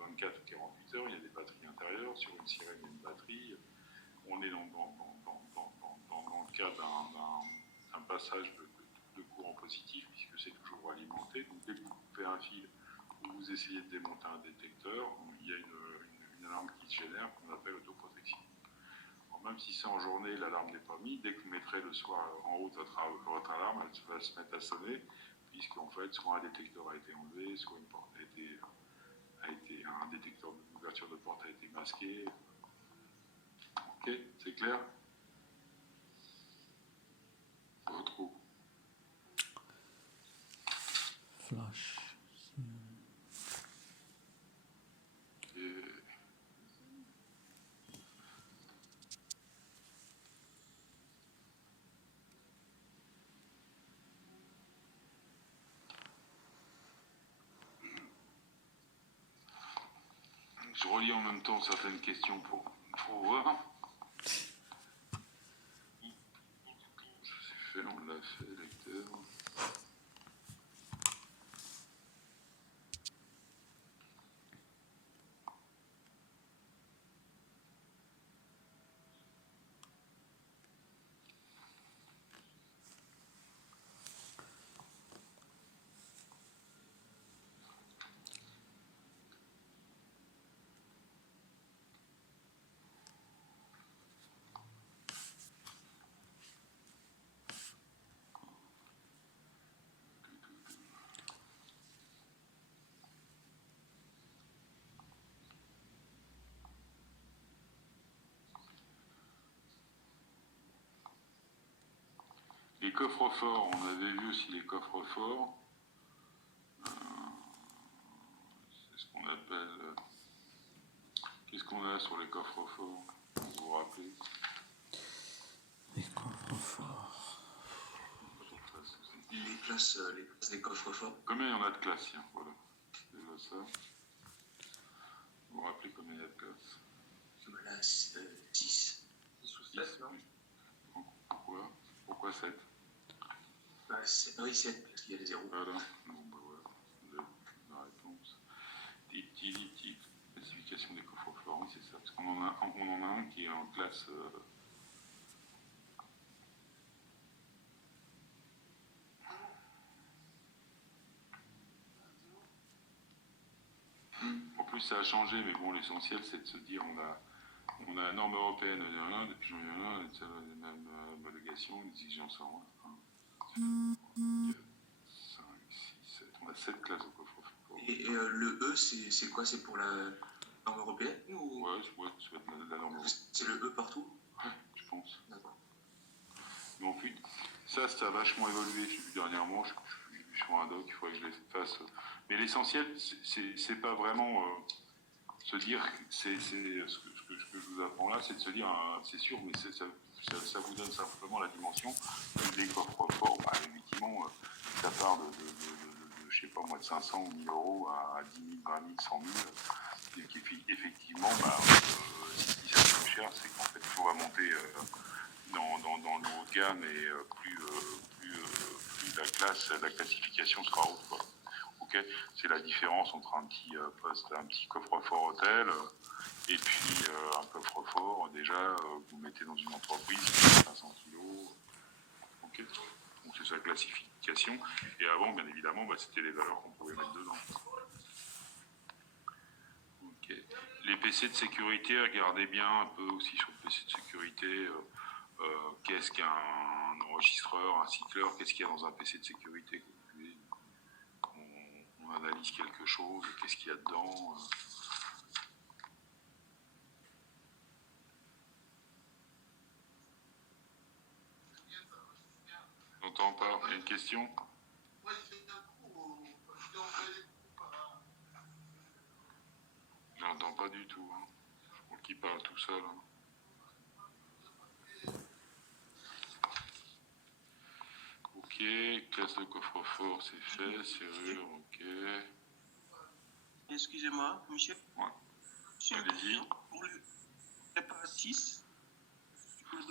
24 ou 48 heures. Il y a des batteries intérieures. Sur une sirène, il y a une batterie. On est dans le cas d'un passage de courant positif, puisque c'est toujours alimenté. Donc dès que vous coupez un fil ou vous essayez de démonter un détecteur, il y a une alarme qui se génère qu'on appelle autoprotection. Alors, même si c'est en journée, l'alarme n'est pas mise. Dès que vous mettrez le soir en route votre alarme, elle va se mettre à sonner, puisqu'en fait, soit un détecteur a été enlevé, soit une porte un détecteur d'ouverture de porte a été masqué. Ok, c'est clair? Retrouve. Flash. Je relis en même temps certaines questions pour voir. On l'a fait, lecteur. les coffres forts, on avait vu aussi les coffres forts. C'est ce qu'on appelle... Qu'est-ce qu'on a sur les coffres forts? Vous vous rappelez? Les coffres forts. Les classes des coffres forts. Combien il y en a de classes? Tiens, voilà. Déjà ça. Vous vous rappelez combien il y a de classes? Là, 6. 6 ou 7, non? Oui. Pourquoi 7? Oui, 7, parce qu'il y a des zéros. Voilà. Donc, voilà. Vous avez la réponse. Des petits. Classification des coffres forts, oui, c'est ça. Parce qu'on en a un qui est en classe... En plus, ça a changé, mais bon, l'essentiel, c'est de se dire, on a la norme européenne, depuis la même homologation, les exigences en 1, 2, 3, 4, 5, 6, 7. On a 7 classes au coffre fort. Et le E, c'est quoi? C'est pour la norme européenne ou... Ouais, ça va être la norme européenne. C'est le E partout? Ouais, je pense. D'accord. Mais en fait, ça a vachement évolué. J'ai vu dernièrement, je suis sur un doc, il faudrait que je les fasse. Mais l'essentiel, c'est pas vraiment se dire, ce que je vous apprends là, c'est de se dire, c'est sûr, mais ça vous donne simplement la dimension des coffres forts. Bah, effectivement, ça part de, je sais pas moi, de 500 ou 1000 euros à 10 000, 20 000, 100 000. Et qu'effectivement, si ça coûte cher, c'est qu'en fait, il faut remonter dans le haut de gamme et plus la classification sera haute, quoi. Okay, c'est la différence entre un petit coffre-fort hôtel et puis un coffre-fort déjà que vous mettez dans une entreprise de 500 kilos. Okay. Donc c'est sa classification. Et avant, bien évidemment, c'était les valeurs qu'on pouvait mettre dedans. Okay. Les PC de sécurité, regardez bien un peu aussi sur le PC de sécurité. Qu'est-ce qu'un enregistreur, un cycleur, qu'est-ce qu'il y a dans un PC de sécurité? On analyse quelque chose, qu'est-ce qu'il y a dedans. J'entends pas, il y a une question? J'entends pas du tout, hein. Je crois qu'il parle tout seul. Hein. Ok, classe de coffre-fort, c'est fait, serrure, ok. Excusez-moi, monsieur. Ouais. Allez-y. Pour le pas 6.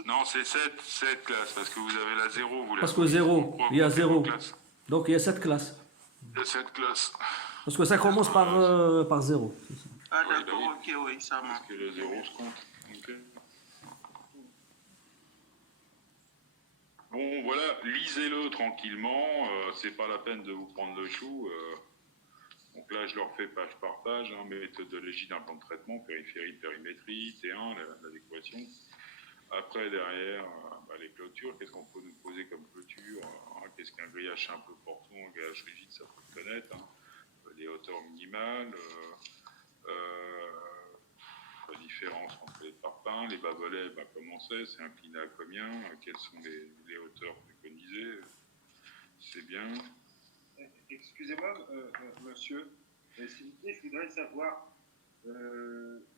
Non, c'est 7 classes, parce que vous avez la 0. Parce que 0, il y a 0. Donc il y a 7 classes. Il y a 7 classes. Parce que ça commence par 0. Ah Oui, d'accord, bah ok, oui, ça marche. Parce que le 0 se compte. Okay. Bon, voilà, lisez-le tranquillement. C'est pas la peine de vous prendre le chou. Donc là, je leur fais page par page, hein, méthodologie d'un plan de traitement, périphérie, périmétrie, T1, l'adéquation. Après, derrière, les clôtures, qu'est-ce qu'on peut nous poser comme clôture? Qu'est-ce qu'un grillage un peu portant, un grillage rigide, ça faut le connaître. Hein. Les hauteurs minimales, la différence entre les parpaings, les bas-volets, comment c'est incliné à combien? Quelles sont les hauteurs préconisées? C'est bien. Excusez-moi, monsieur, s'il vous plaît, je voudrais savoir,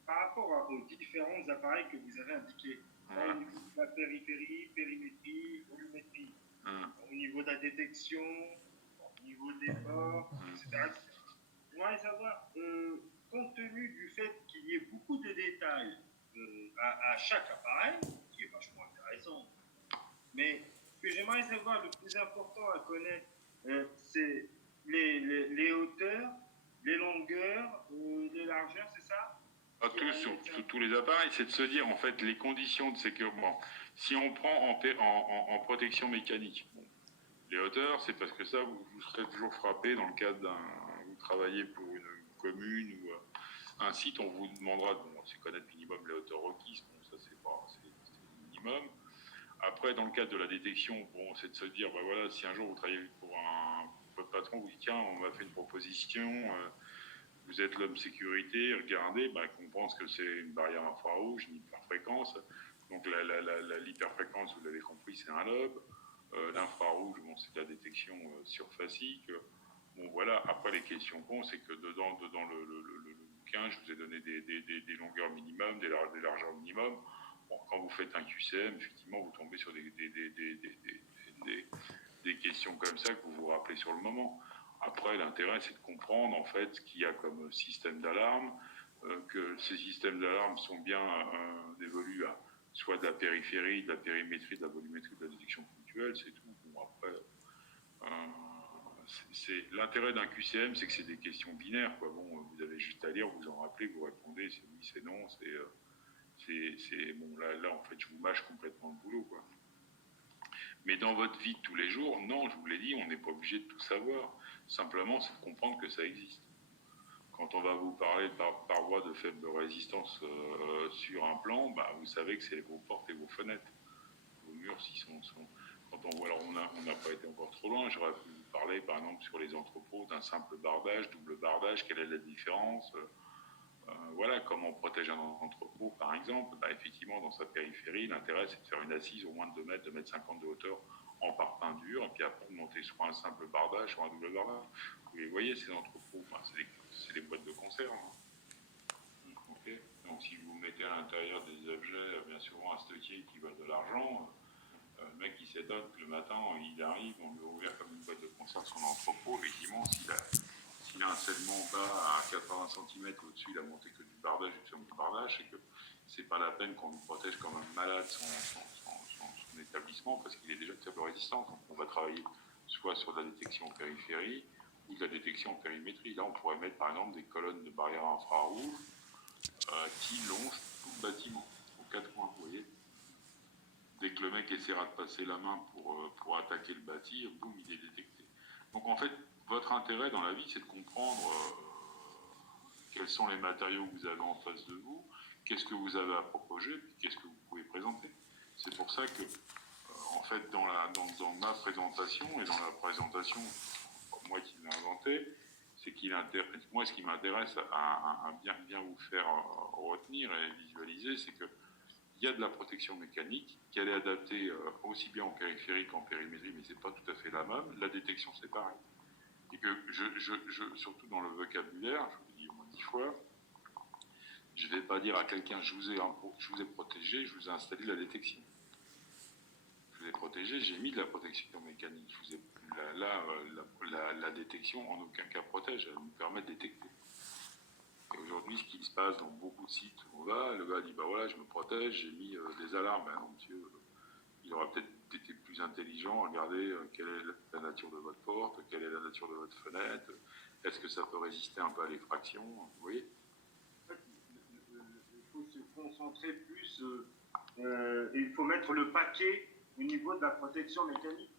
par rapport aux différents appareils que vous avez indiqués, au niveau de la périphérie, périmétrie, volumétrie, au niveau de la détection, au niveau des ports, etc. Je voudrais savoir, compte tenu du fait qu'il y ait beaucoup de détails à chaque appareil, qui est vachement intéressant, mais ce que j'aimerais savoir, le plus important à connaître, c'est les hauteurs, les longueurs, les largeurs, c'est ça? Sur tous les appareils, c'est de se dire en fait les conditions de sécurité. Bon, si on prend en protection mécanique, bon, les hauteurs, c'est parce que ça, vous serez toujours frappé dans le cadre vous travaillez pour une commune ou un site, on vous demandera de connaître minimum les hauteurs requises. Bon, ça c'est le minimum. Après, dans le cadre de la détection, bon, c'est de se dire, voilà, si un jour vous travaillez pour votre patron vous dit tiens, on m'a fait une proposition. Vous êtes l'homme sécurité, regardez, qu'on pense que c'est une barrière infrarouge, une hyperfréquence. Donc l'hyperfréquence, vous l'avez compris, c'est un lobe. L'infrarouge, bon, c'est de la détection surfacique. Bon, voilà. Après, les questions cons, c'est que dedans le bouquin, je vous ai donné des longueurs minimum, des largeurs minimum. Bon, quand vous faites un QCM, effectivement, vous tombez sur des questions comme ça que vous vous rappelez sur le moment. Après, l'intérêt, c'est de comprendre, en fait, ce qu'il y a comme système d'alarme, que ces systèmes d'alarme sont bien dévolus à soit de la périphérie, de la périmétrie, de la volumétrie, de la détection ponctuelle, c'est tout. Bon, après, l'intérêt d'un QCM, c'est que c'est des questions binaires, quoi. Bon, vous avez juste à lire, vous en rappelez, vous répondez, c'est oui, c'est non, bon, là, en fait, je vous mâche complètement le boulot, quoi. Mais dans votre vie de tous les jours, non, je vous l'ai dit, on n'est pas obligé de tout savoir. Simplement, c'est de comprendre que ça existe. Quand on va vous parler de parois de faible résistance sur un plan, bah, vous savez que c'est vos portes et vos fenêtres. Vos murs, quand on voit, alors on n'a pas été encore trop loin, j'aurais pu vous parler, par exemple, sur les entrepôts, d'un simple bardage, double bardage, quelle est la différence voilà, comment on protège un entrepôt, par exemple. Bah, effectivement, dans sa périphérie, l'intérêt, c'est de faire une assise au moins de 2 mètres, 2 mètres 50 de hauteur en parpaing-dur, et puis après, de monter soit un simple bardage, soit un double bardage. Vous les voyez, ces entrepôts, bah, c'est des boîtes de conserve. Hein. Okay. Donc, si vous mettez à l'intérieur des objets, bien souvent un stocker qui valent de l'argent, le mec, il s'étonne que le matin, il arrive, on lui a ouvert comme une boîte de conserve son entrepôt, effectivement, s'il a un scellement bas à 80 cm au-dessus, il a monté que du bardage, du bardage, c'est que c'est pas la peine qu'on nous protège comme un malade son établissement parce qu'il est déjà de faible résistance. Donc on va travailler soit sur de la détection en périphérie ou de la détection en périmétrie. Là, on pourrait mettre par exemple des colonnes de barrières infrarouges qui longent tout le bâtiment, aux 4 coins, vous voyez. Dès que le mec essaiera de passer la main pour attaquer le bâti, boum, il est détecté. Donc en fait, votre intérêt dans la vie, c'est de comprendre quels sont les matériaux que vous avez en face de vous, qu'est-ce que vous avez à proposer, puis qu'est-ce que vous pouvez présenter. C'est pour ça que, en fait, dans ma présentation et dans la présentation, moi qui l'ai inventé, c'est moi, ce qui m'intéresse à bien vous faire retenir et visualiser, c'est que il y a de la protection mécanique, qu'elle est adaptée aussi bien en périphérie qu'en périmétrie, mais c'est pas tout à fait la même. La détection, c'est pareil. Et que surtout dans le vocabulaire, je vous le dis au moins 10 fois, je ne vais pas dire à quelqu'un je vous ai protégé, je vous ai installé la détection. Je vous ai protégé, j'ai mis de la protection mécanique. La détection en aucun cas protège, elle nous permet de détecter. Et aujourd'hui, ce qui se passe dans beaucoup de sites où on va, le gars dit bah voilà, je me protège, j'ai mis des alarmes. Ben, monsieur, il aura peut-être été plus intelligent, regardez quelle est la nature de votre porte, quelle est la nature de votre fenêtre, est-ce que ça peut résister un peu à l'effraction, vous voyez. En fait, il faut se concentrer plus, il faut mettre le paquet au niveau de la protection mécanique,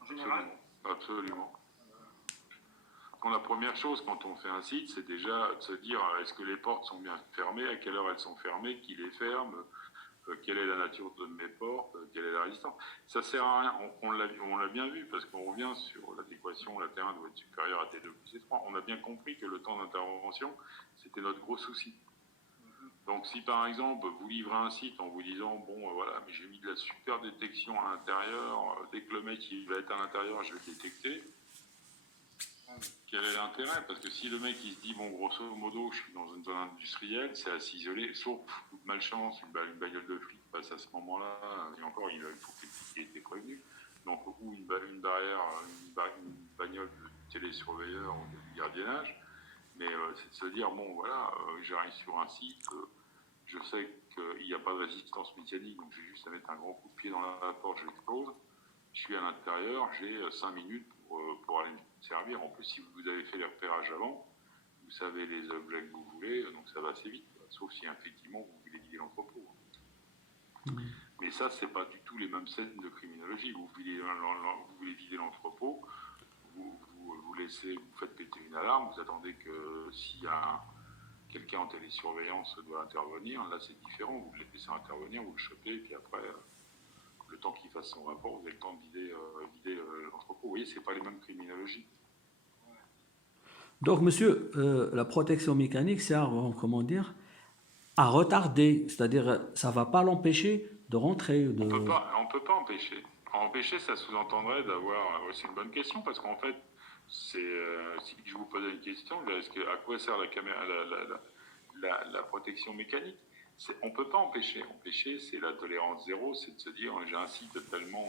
en général. Absolument. Donc, la première chose quand on fait un site, c'est déjà de se dire est-ce que les portes sont bien fermées, à quelle heure elles sont fermées, qui les ferme, quelle est la nature de mes portes, quelle est la résistance. Ça sert à rien, on l'a bien vu, parce qu'on revient sur l'adéquation, la T1 doit être supérieure à T2 plus T3. On a bien compris que le temps d'intervention, c'était notre gros souci. Donc si par exemple, vous livrez un site en vous disant, bon voilà, mais j'ai mis de la super détection à l'intérieur, dès que le mec il va être à l'intérieur, je vais le détecter, quel est l'intérêt? Parce que si le mec il se dit, bon grosso modo, je suis dans une zone industrielle, c'est à s'isoler, sauf coup de malchance, une bagnole de flic passe à ce moment-là, et encore il faut qu'il ait été prévenu. Donc ou une barrière, une bagnole de télésurveilleur ou de gardiennage, mais c'est de se dire, bon voilà, j'arrive sur un site, je sais qu'il n'y a pas de résistance mécanique, donc j'ai juste à mettre un grand coup de pied dans la porte, je l'explose, je suis à l'intérieur, j'ai 5 minutes pour aller me servir. En plus, si vous avez fait les repérages avant, vous savez les objets que vous voulez, donc ça va assez vite, sauf si effectivement vous voulez vider l'entrepôt. Mais ça, c'est pas du tout les mêmes scènes de criminologie. Vous voulez vider l'entrepôt, vous faites péter une alarme, vous attendez que s'il y a quelqu'un en télésurveillance doit intervenir, là c'est différent, vous le laissez intervenir, vous le chopez, et puis après, le temps qu'il fasse son rapport, vous avez le temps de vider l'entrepôt. Vous voyez, c'est pas les mêmes criminologies. Donc, monsieur, la protection mécanique sert, comment dire, à retarder, c'est-à-dire ça ne va pas l'empêcher de rentrer. On peut pas empêcher. Empêcher, ça sous-entendrait d'avoir... c'est une bonne question, parce qu'en fait, si je vous posais une question, à quoi sert la caméra, la protection mécanique? On ne peut pas empêcher. Empêcher, c'est la tolérance zéro, c'est de se dire, j'ai un site tellement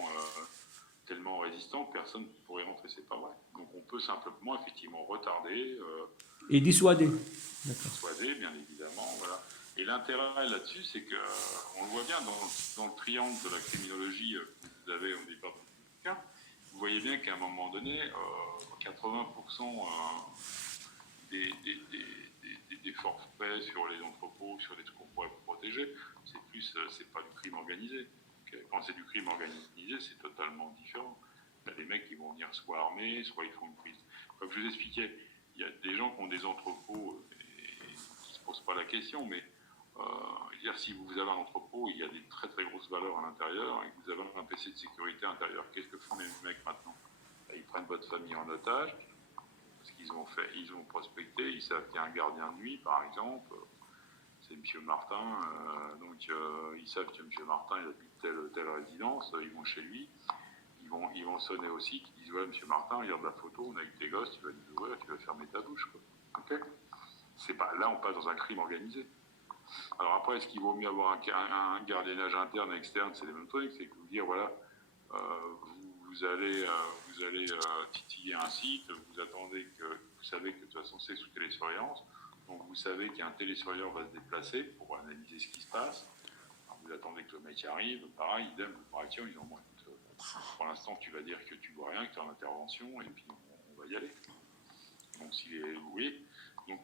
résistant que personne ne pourrait rentrer, c'est pas vrai. Donc on peut simplement, effectivement, retarder... Et dissuader. Dissuader, bien évidemment, voilà. Et l'intérêt là-dessus, c'est que, on le voit bien dans le triangle de la criminologie que vous avez au départ du bouquin, vous voyez bien qu'à un moment donné, 80% des forfaits sur les entrepôts, sur les trucs qu'on pourrait protéger, c'est pas du crime organisé. Quand c'est du crime organisé, c'est totalement différent. Il y a des mecs qui vont venir soit armés, soit ils font une prise. Comme je vous expliquais, il y a des gens qui ont des entrepôts et qui ne se posent pas la question, mais dire, si vous avez un entrepôt, il y a des très très grosses valeurs à l'intérieur et que vous avez un PC de sécurité à l'intérieur, qu'est-ce que font les mecs maintenant? Ils prennent votre famille en otage, parce qu'ils ont prospecté, ils savent qu'il y a un gardien de nuit, par exemple, c'est M. Martin, donc ils savent que M. Martin il habite telle résidence, ils vont chez lui, ils vont sonner aussi, ils disent, ouais, M. Martin, regarde la photo, on a eu tes gosses, tu vas nous ouvrir, tu vas fermer ta bouche, quoi. Ok? Là, on passe dans un crime organisé. Alors après, est-ce qu'il vaut mieux avoir un gardiennage interne et externe? C'est les mêmes trucs, c'est que vous dire, voilà, vous allez titiller un site, vous attendez vous savez que de toute façon c'est sous télésurveillance, donc vous savez qu'un télésurveilleur va se déplacer pour analyser ce qui se passe. Alors, vous attendez que le mec arrive, pareil, idem, l'opération, ils ont bon, écoute, pour l'instant tu vas dire que tu vois rien, que tu es en intervention, et puis on va y aller. Donc vous voyez, donc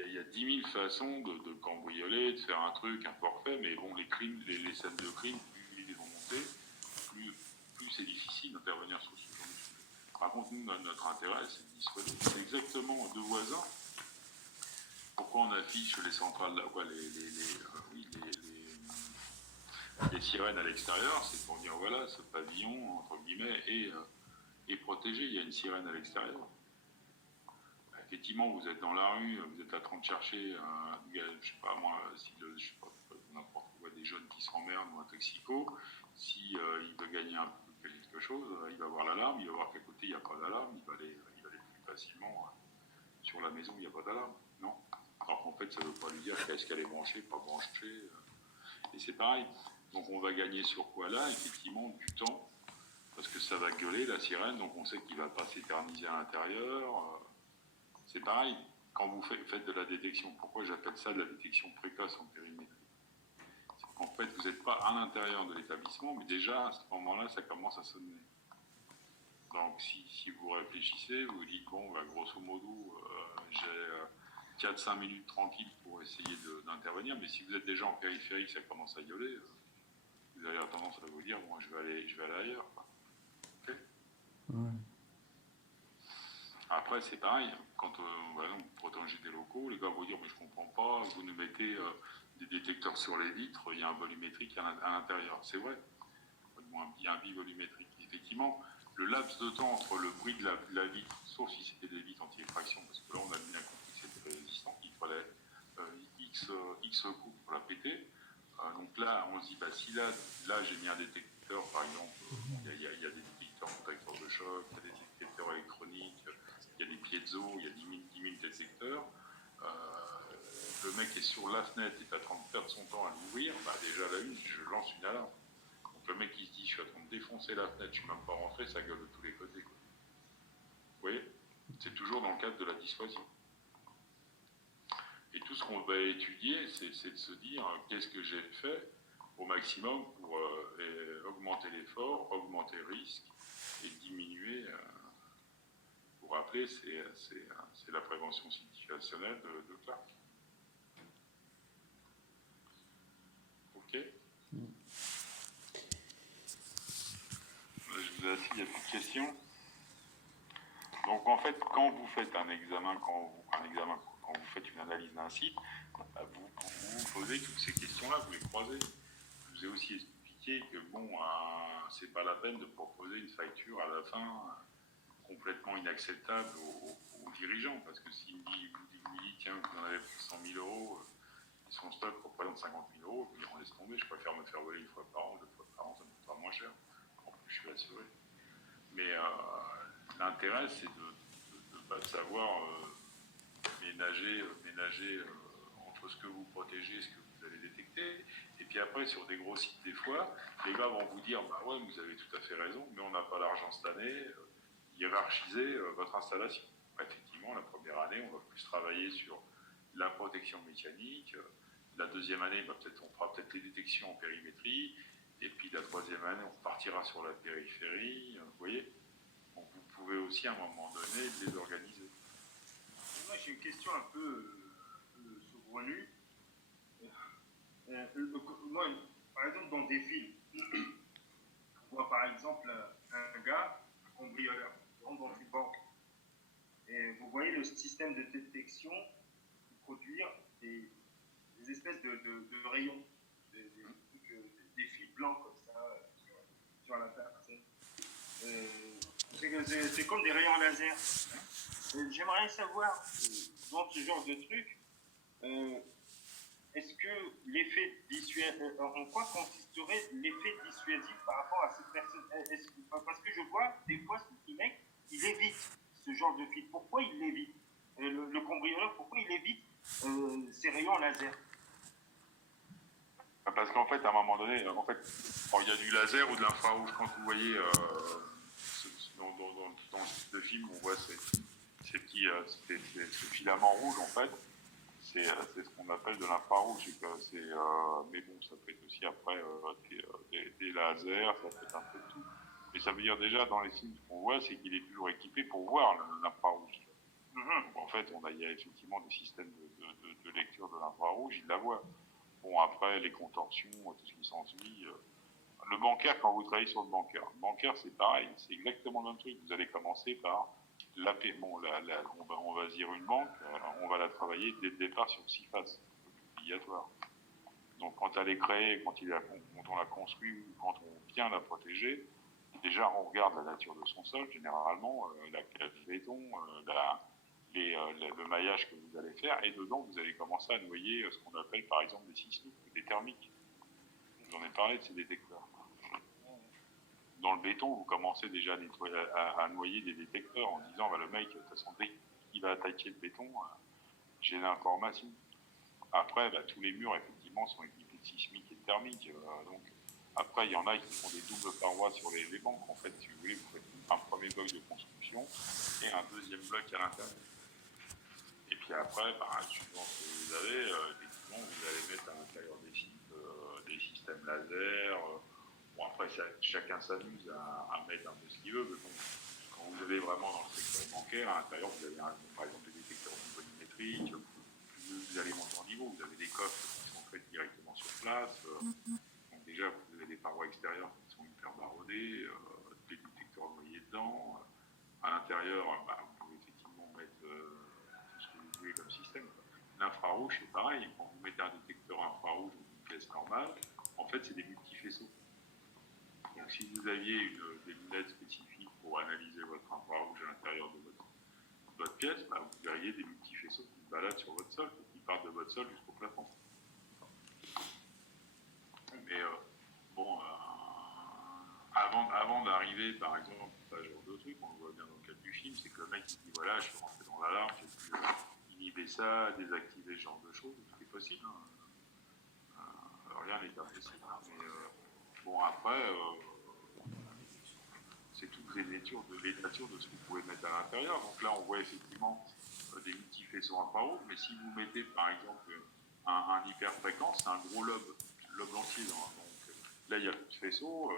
il y a 10 000 façons de cambrioler, de faire un truc, un forfait, mais bon, les scènes de crime, plus ils vont monter, plus c'est difficile d'intervenir sur ce genre de sujet. Par contre, nous, notre intérêt, c'est de dissuader. C'est exactement deux voisins. Pourquoi on affiche les centrales, les sirènes à l'extérieur? C'est pour dire, voilà, ce pavillon, entre guillemets, est protégé. Il y a une sirène à l'extérieur. Effectivement, vous êtes dans la rue, vous êtes en train de chercher, je sais pas moi, n'importe quoi, des jeunes qui s'emmerdent ou un toxico, si il veut gagner un peu quelque chose, il va voir l'alarme, il va voir qu'à côté il n'y a pas d'alarme, il va aller plus facilement sur la maison où il n'y a pas d'alarme, non? Alors qu'en fait, ça ne veut pas lui dire est-ce qu'elle est branchée, pas branchée, et c'est pareil. Donc on va gagner sur quoi là? Effectivement, du temps, parce que ça va gueuler la sirène, donc on sait qu'il ne va pas s'éterniser à l'intérieur. C'est pareil, quand vous faites de la détection, pourquoi j'appelle ça de la détection précoce en périmétrie? C'est qu'en fait, vous n'êtes pas à l'intérieur de l'établissement, mais déjà, à ce moment-là, ça commence à sonner. Donc, si vous réfléchissez, vous vous dites, bon, bah, grosso modo, j'ai 4-5 minutes tranquilles pour essayer d'intervenir, mais si vous êtes déjà en périphérie, que ça commence à gueuler, vous avez tendance à vous dire, bon, je vais aller ailleurs. Ok? Ouais. Après, c'est pareil, quand par exemple, vous protégez des locaux, les gars vont dire, mais je comprends pas, vous nous mettez des détecteurs sur les vitres, il y a un volumétrique à l'intérieur. C'est vrai, il y a un bivolumétrique. Effectivement, le laps de temps entre le bruit de la vitre, sauf si c'était des vitres anti-effraction, parce que là, on a bien compris que c'était résistant, il fallait X coups pour la péter. Donc là, on se dit, bah, si là j'ai mis un détecteur, par exemple, il y a des détecteurs protecteurs de choc, il y a des détecteurs électroniques, il y a des piezo, il y a 10 000 détecteurs. Le mec est sur la fenêtre, il est en train de perdre son temps à l'ouvrir, bah déjà à la une, je lance une alarme. Donc le mec il se dit, je suis en train de défoncer la fenêtre, je ne suis même pas rentré, ça gueule de tous les côtés, quoi. Vous voyez? C'est toujours dans le cadre de la dissuasion. Et tout ce qu'on va étudier, c'est de se dire, qu'est-ce que j'ai fait au maximum pour augmenter l'effort, augmenter le risque et diminuer... Pour rappeler, c'est la prévention situationnelle de Clark. Ok. Je vous assiste, il n'y a plus de questions. Donc en fait, quand vous faites un examen, quand vous faites une analyse d'un site, vous posez toutes ces questions-là, vous les croisez. Je vous ai aussi expliqué que bon, c'est pas la peine de proposer une facture à la fin complètement inacceptable aux dirigeants, parce que s'il vous dit, tiens, vous en avez pour 100 000 euros, son stock représente 50 000 euros, on laisse tomber, je préfère me faire voler une fois par an, 2 fois par an, ça me coûtera moins cher. je suis assuré. Mais l'intérêt, c'est de savoir ménager entre ce que vous protégez et ce que vous allez détecter. Et puis après, sur des gros sites, des fois, les gars vont vous dire, bah ouais, vous avez tout à fait raison, mais on n'a pas l'argent cette année, hiérarchisez votre installation. Effectivement, la première année, on va plus travailler sur la protection mécanique. La deuxième année, bah, on fera peut-être les détections en périmétrie. Et puis la troisième année, on partira sur la périphérie. Vous voyez? Donc, vous pouvez aussi, à un moment donné, les organiser. Moi, j'ai une question un peu saugrenue. Moi, par exemple, dans des films, on voit par exemple un gars, un cambrioleur, qui rentre dans une banque. Et vous voyez le système de détection produire des espèces de rayons, des fils blancs comme ça sur la personne. C'est comme des rayons laser. J'aimerais savoir, dans ce genre de truc, est-ce que l'effet dissuasif, en quoi consisterait l'effet dissuasif par rapport à cette personne? Parce que je vois, des fois, ce mec, il évite ce genre de fil. Pourquoi il l'évite? Le cambrioleur, pourquoi il évite ces rayons laser? Parce qu'en fait, à un moment donné, il y a du laser ou de l'infrarouge. Quand vous voyez dans ce type de film, on voit ces petits, ce filament rouge, en fait, c'est ce qu'on appelle de l'infrarouge. Mais bon, ça peut être aussi après des lasers, ça peut être un peu de tout. Mais ça veut dire déjà, dans les films, ce qu'on voit, c'est qu'il est toujours équipé pour voir l'infrarouge. Donc en fait, il y a effectivement des systèmes de lecture de l'infrarouge, il la voit. Bon, après, les contorsions, tout ce qui s'ensuit. Le bancaire, quand vous travaillez sur le bancaire, c'est pareil, c'est exactement le même truc. Vous allez commencer par on va dire une banque, on va la travailler dès le départ sur 6 faces, obligatoire. Donc quand elle est créée, quand on la construit, quand on vient la protéger, déjà on regarde la nature de son sol, généralement, la calque de béton, le maillage que vous allez faire, et dedans vous allez commencer à noyer ce qu'on appelle par exemple des sismiques, des thermiques. Je vous en ai parlé de ces détecteurs. Dans le béton, vous commencez déjà à noyer des détecteurs en disant le mec, de toute façon, dès qu'il va attaquer le béton, j'ai l'information. Après, tous les murs, effectivement, sont équipés de sismiques et de thermiques. Donc, après, il y en a qui font des doubles parois sur les banques. En fait, si vous voulez, vous faites un premier bloc de construction et un deuxième bloc à l'intérieur. Et puis après, suivant ce que vous avez, effectivement, vous allez mettre à l'intérieur des sites des systèmes laser. Bon, après, chacun s'amuse à mettre un peu ce qu'il veut, mais bon, quand vous allez vraiment dans le secteur bancaire, à l'intérieur, vous avez par exemple des détecteurs volumétriques, vous allez monter en niveau, vous avez des coffres qui sont faits directement sur place. Donc déjà, vous avez des parois extérieures qui sont hyper barodées, des détecteurs noyés dedans. À l'intérieur, vous pouvez effectivement mettre tout ce que vous voulez comme système. L'infrarouge, c'est pareil. Quand vous mettez un détecteur infrarouge dans une pièce normale, en fait, c'est des multifaisceaux. Donc, si vous aviez des lunettes spécifiques pour analyser votre infrarouge à l'intérieur de votre pièce, vous verriez des multifaisceaux qui se baladent sur votre sol, qui partent de votre sol jusqu'au plafond. Mais avant d'arriver, par exemple, à ce genre de truc, on le voit bien dans le cadre du film, c'est que le mec il dit voilà, je suis rentré dans l'alarme, j'ai pu inhiber ça, désactiver ce genre de choses, tout est possible. Rien n'est impossible. Mais bon, après, c'est toutes les natures de ce que vous pouvez mettre à l'intérieur. Donc là, on voit effectivement des multifaisceaux infrarouges, mais si vous mettez par exemple un hyperfréquence, c'est un gros lobe entier. Donc là, il y a plus de faisceaux,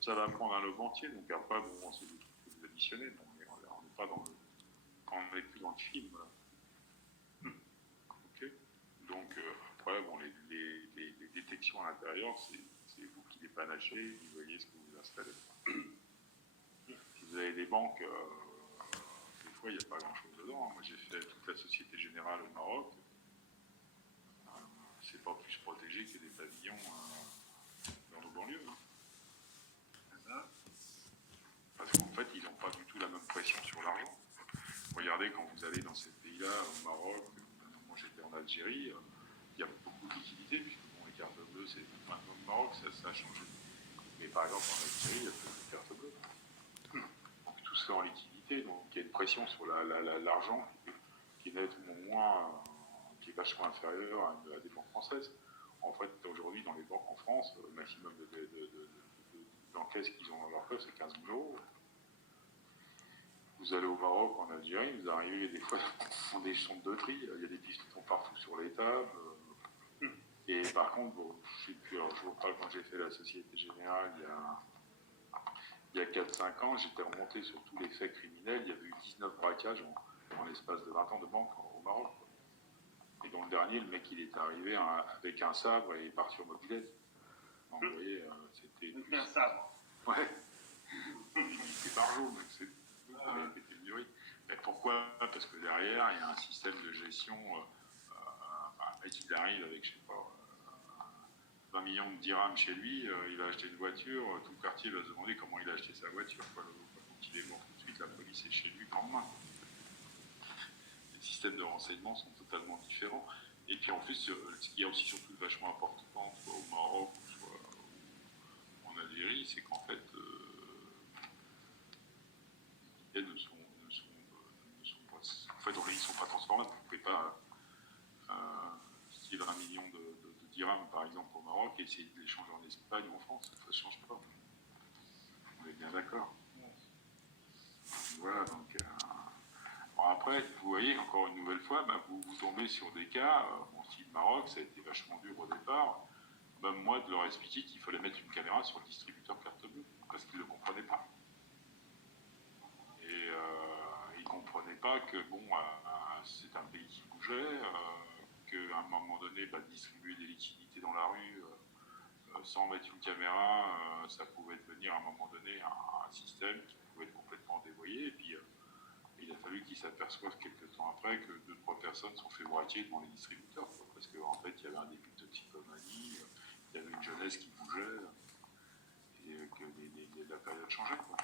ça va prendre un lobe entier. Donc après, bon, c'est des trucs que vous additionnez, on n'est pas dans on n'est plus dans le film. Voilà. Okay. Donc après, bon, les détections à l'intérieur, c'est vous qui les panachez, vous voyez ce que vous installez. Si vous avez des banques, des fois, il n'y a pas grand-chose dedans. Moi, j'ai fait toute la Société Générale au Maroc. C'est pas plus protégé que des pavillons dans nos banlieues. Parce qu'en fait, ils n'ont pas du tout la même pression sur l'argent. Regardez, quand vous allez dans ces pays-là, au Maroc, moi j'étais en Algérie, il y a beaucoup de liquidités, puisque bon, les cartes bleues, c'est maintenant au Maroc, ça a changé. Mais par exemple, en Algérie, il y a plus de carte bleue. Donc tout ça en liquidité, donc il y a une pression sur l'argent qui est nettement moins, qui est vachement inférieure à des banques françaises. En fait, aujourd'hui, dans les banques en France, le maximum d'encaisse qu'ils ont dans leur poche, c'est 15 000 euros. Vous allez au Maroc, en Algérie, vous arrivez des fois dans des centres de tri, il y a des pistons partout sur les tables. Et par contre, bon, je sais plus, alors je vous parle quand j'ai fait la Société Générale il y a 4-5 ans, j'étais remonté sur tous les faits criminels, il y avait eu 19 braquages en l'espace de 20 ans de banque au Maroc. Et dans le dernier, le mec il est arrivé avec un sabre et est parti en mobilette. Donc vous voyez, c'était... Donc un sabre. Ouais. C'est par jour, donc c'est pénurie. Mais pourquoi? Parce que derrière, il y a un système de gestion. Un mec, il arrive avec, je sais pas, 20 millions de dirhams chez lui, il va acheter une voiture, tout le quartier va se demander comment il a acheté sa voiture. Quoi. Quand il est mort tout de suite, la police est chez lui le lendemain. Les systèmes de renseignement sont totalement différents. Et puis en plus, ce qui est aussi surtout vachement important, soit au Maroc, soit en Algérie, c'est qu'en fait, les idées ne sont pas... En fait, ils ne sont pas transformables. Vous ne pouvez pas... s'il y a 20 millions de dirhams, par exemple, au Maroc, et essayer de les changer en Espagne ou en France, ça ne change pas. On est bien d'accord. Voilà, donc... Bon, après, vous voyez, encore une nouvelle fois, vous tombez sur des cas, si le Maroc, ça a été vachement dur au départ, même moi, de leur expliquer qu'il fallait mettre une caméra sur le distributeur carte bleue, parce qu'ils ne le comprenaient pas. Et ils ne comprenaient pas que, bon, c'est un pays qui bougeait, qu'à un moment donné, distribuer des liquidités dans la rue sans mettre une caméra, ça pouvait devenir à un moment donné un système qui pouvait être complètement dévoyé. Et puis, il a fallu qu'ils s'aperçoivent quelques temps après que 2-3 personnes sont fait braquer devant les distributeurs, quoi, parce qu'en fait, il y avait un début de toxicomanie, il y avait une jeunesse qui bougeait, et que la période changeait, quoi.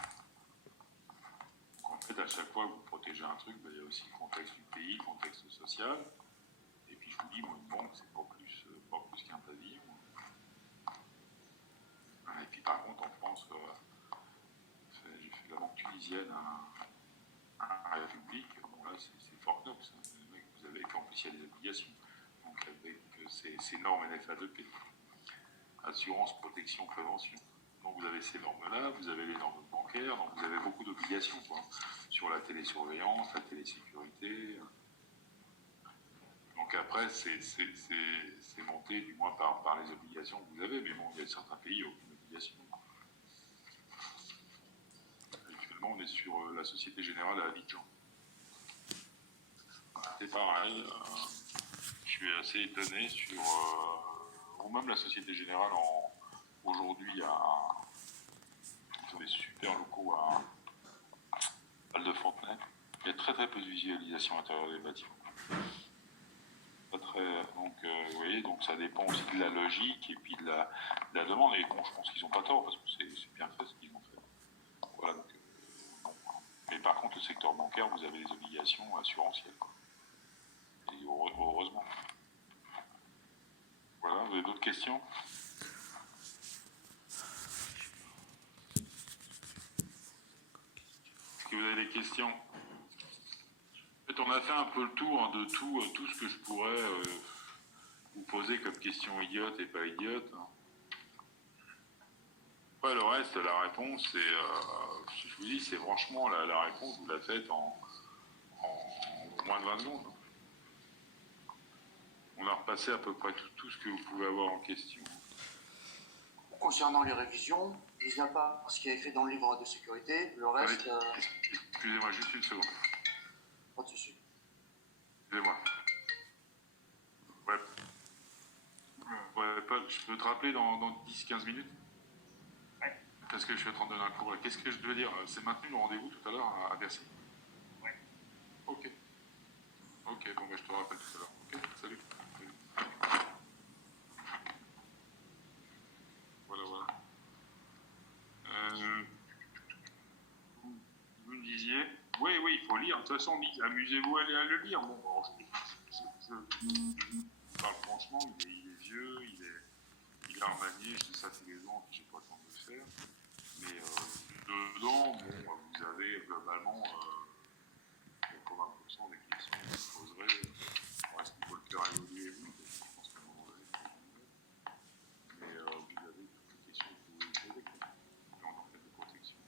Donc, en fait, à chaque fois que vous protégez un truc, il y a aussi le contexte du pays, le contexte social. Et puis, je vous dis, moi, une banque, c'est pas plus qu'un pavillon. Et puis, par contre, en France, j'ai fait de la banque tunisienne à la République. Bon, là, c'est Fort Knox. Vous avez, en plus, il y a des obligations. Donc, avec ces normes NFA2P, assurance, protection, prévention. Donc, vous avez ces normes-là, vous avez les normes bancaires, donc vous avez beaucoup d'obligations, quoi, sur la télésurveillance, la télésécurité. Donc, après, c'est monté, du moins, par les obligations que vous avez. Mais bon, il y a certains pays, il n'y a aucune obligation. Actuellement, on est sur la Société Générale à Abidjan. C'est pareil, je suis assez étonné sur... ou même la Société Générale, aujourd'hui, ils ont des super locaux à Val de Fontenay. Il y a très peu de visualisation à l'intérieur des bâtiments. Pas très, donc, vous voyez, donc ça dépend aussi de la logique et puis de la demande. Et bon, je pense qu'ils n'ont pas tort, parce que c'est bien fait ce qu'ils ont fait. Voilà, donc, bon. Mais par contre, le secteur bancaire, vous avez des obligations assurantielles, quoi. Et heureusement. Voilà, vous avez d'autres questions? Est-ce que vous avez des questions? En fait, on a fait un peu le tour de tout ce que je pourrais vous poser comme question idiote et pas idiote. Ouais, le reste, la réponse, c'est, je vous dis, c'est franchement, la réponse, vous la faites en moins de 20 secondes. On a repassé à peu près tout ce que vous pouvez avoir en question. Concernant les révisions, je ne viens pas ce qui est écrit dans le livre de sécurité. Le reste... Excusez-moi, juste une seconde. Pas de souci. Excusez-moi. Ouais. Ouais, Paul, je peux te rappeler dans 10-15 minutes? Ouais. Parce que je suis en train de donner un cours. Qu'est-ce que je devais dire? C'est maintenu le rendez-vous tout à l'heure à Bercy? Ouais. Ok. Ok, bon, je te rappelle tout à l'heure. Ok, salut. Voilà. Vous me disiez? Oui, il faut lire. De toute façon, amusez-vous à le lire. Bon, je parle franchement, il est vieux, il Hermanier, je dis ça tous les ans, j'ai pas le temps de le faire. Mais dedans, bon, vous avez globalement 80% des questions que vous poserez. Est-ce qu'il faut le faire évoluer? Oui, je pense qu'à un moment donné, il faut le faire. Mais vous avez toutes les questions que vous pouvez poser en enquête de protection.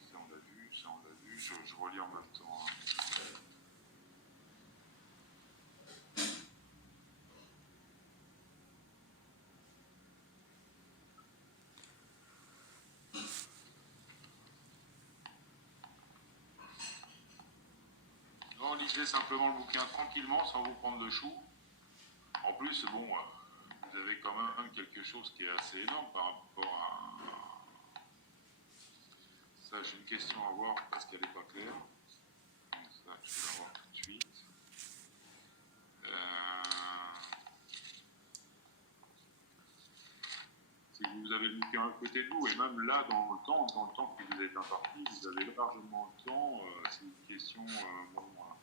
Ça, on l'a vu, ça, on l'a vu. Je relis en même temps. Hein. Non, lisez simplement le bouquin tranquillement sans vous prendre de chou. En plus, bon, vous avez quand même quelque chose qui est assez énorme par rapport à... Ça, j'ai une question à voir parce qu'elle n'est pas claire. Ça, je vais la voir tout de suite. Si vous avez le bouquin à côté de vous, et même là, dans le temps que vous êtes imparti, vous avez largement le temps, c'est une question, bon, vous